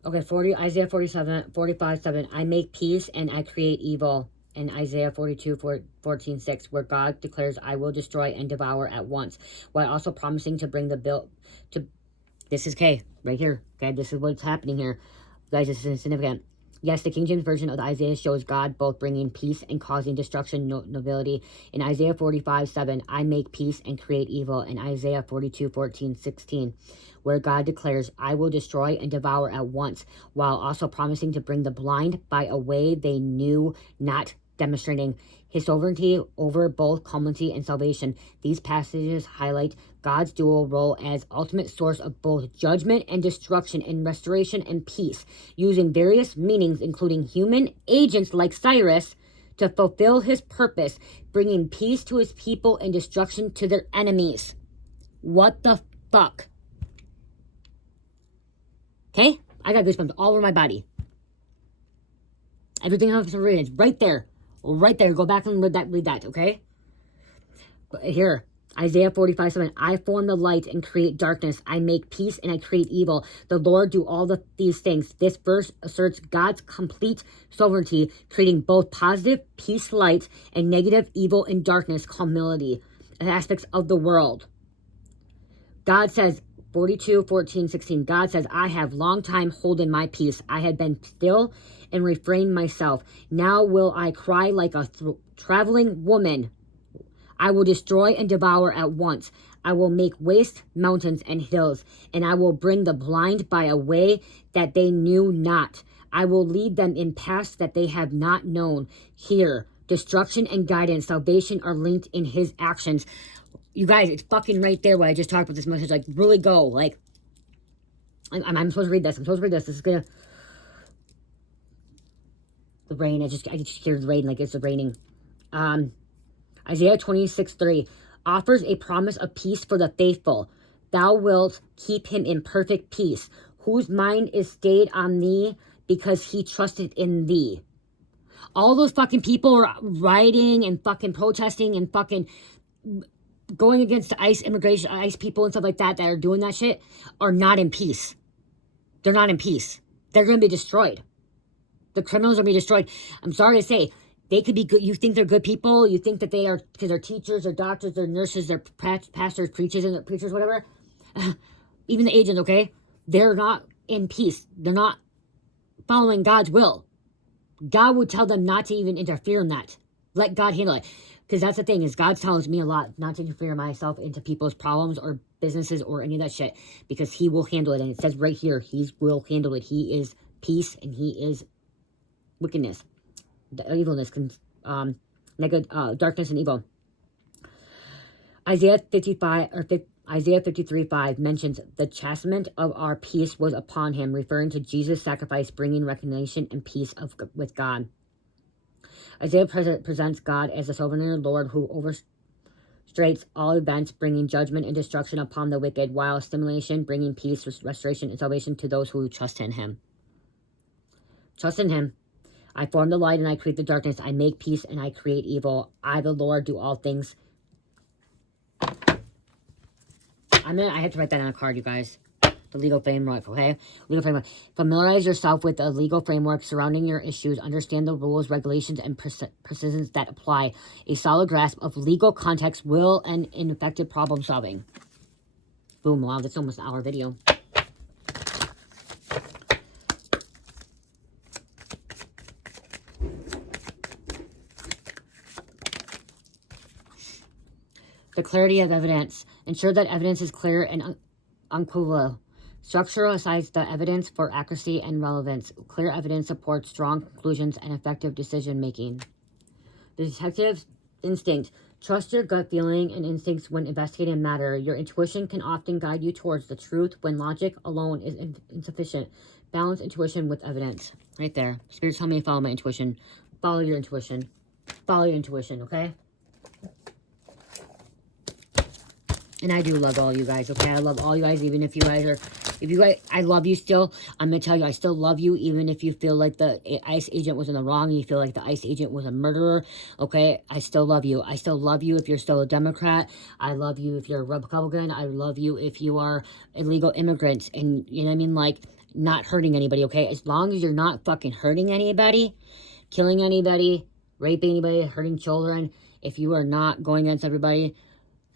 Okay, Isaiah 45:7. I make peace and I create evil. And Isaiah 42:14-6, where God declares, I will destroy and devour at once, while also promising to bring This is K, right here. Okay, this is what's happening here. Guys, this is significant. Yes, the King James Version of the Isaiah shows God both bringing peace and causing destruction, nobility. In Isaiah 45:7, I make peace and create evil. In Isaiah 42:14-16, where God declares, I will destroy and devour at once, while also promising to bring the blind by a way they knew not, demonstrating his sovereignty over both calamity and salvation. These passages highlight God's dual role as ultimate source of both judgment and destruction and restoration and peace, using various meanings, including human agents like Cyrus, to fulfill his purpose, bringing peace to his people and destruction to their enemies. What the fuck? Okay? I got goosebumps all over my body. Everything else is read, it's right there. Right there. Go back and read that, okay? But here, Isaiah 45:7, I form the light and create darkness. I make peace and I create evil. The Lord do all these things. This verse asserts God's complete sovereignty, creating both positive peace, light, and negative evil and darkness, calamity, aspects of the world. God says, 42:14-16, God says, I have long time holden my peace. I had been still and refrained myself. Now will I cry like a traveling woman. I will destroy and devour at once. I will make waste mountains and hills, and I will bring the blind by a way that they knew not. I will lead them in paths that they have not known. Here, destruction and guidance, salvation are linked in his actions. You guys, it's fucking right there what I just talked about this message. Like, really go. Like, I'm supposed to read this. This is gonna... The rain, I just hear the rain like it's raining. Isaiah 26:3 offers a promise of peace for the faithful. Thou wilt keep him in perfect peace, whose mind is stayed on thee because he trusted in thee. All those fucking people rioting and fucking protesting and fucking going against the ICE immigration, ICE people and stuff like that are doing that shit are not in peace. They're not in peace. They're going to be destroyed. The criminals are going to be destroyed. I'm sorry to say, they could be good. You think they're good people. You think that they are, because they're teachers, they're doctors, they're nurses, they're pastors, preachers, whatever. Even the agents, okay? They're not in peace. They're not following God's will. God would tell them not to even interfere in that. Let God handle it. Because that's the thing, is God tells me a lot not to interfere myself into people's problems or businesses or any of that shit. Because he will handle it. And it says right here, he will handle it. He is peace and he is wickedness, the evilness, darkness and evil. Isaiah 53:5 mentions the chastisement of our peace was upon him, referring to Jesus' sacrifice, bringing recognition and peace with God. Isaiah presents God as the sovereign Lord who overstrates all events, bringing judgment and destruction upon the wicked, while stimulation, bringing peace, restoration, and salvation to those who trust in him. Trust in him. I form the light and I create the darkness. I make peace and I create evil. I, the Lord, do all things. I have to write that on a card, you guys. The legal framework, okay? Legal framework. Familiarize yourself with the legal framework surrounding your issues. Understand the rules, regulations, and precisions that apply. A solid grasp of legal context will end in effective problem solving. Boom, wow, that's almost an hour video. The clarity of evidence. Ensure that evidence is clear and unequivocal. Structure assigns the evidence for accuracy and relevance. Clear evidence supports strong conclusions and effective decision making. The detective's instinct. Trust your gut feeling and instincts when investigating a matter. Your intuition can often guide you towards the truth when logic alone is insufficient. Balance intuition with evidence. Right there. Spirits tell me to follow my intuition. Follow your intuition. Follow your intuition, okay? And I do love all you guys, okay? I love all you guys, even if you guys are... I love you still. I'm going to tell you, I still love you, even if you feel like the ICE agent was in the wrong, and you feel like the ICE agent was a murderer, okay? I still love you. I still love you if you're still a Democrat. I love you if you're a Republican. I love you if you are illegal immigrants, and, you know what I mean? Like, not hurting anybody, okay? As long as you're not fucking hurting anybody, killing anybody, raping anybody, hurting children, if you are not going against everybody...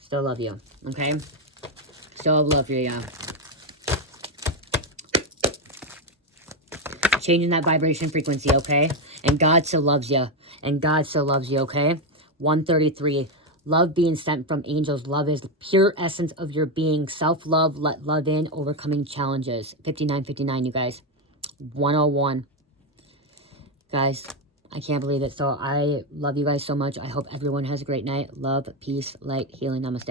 Still love you, okay? Still love you, yeah. changing that vibration frequency, okay? And God still loves you. And God still loves you, okay? 133. Love being sent from angels. Love is the pure essence of your being. Self-love, let love in, overcoming challenges. 5959, you guys. 101. Guys, I can't believe it. So I love you guys so much. I hope everyone has a great night. Love, peace, light, healing. Namaste.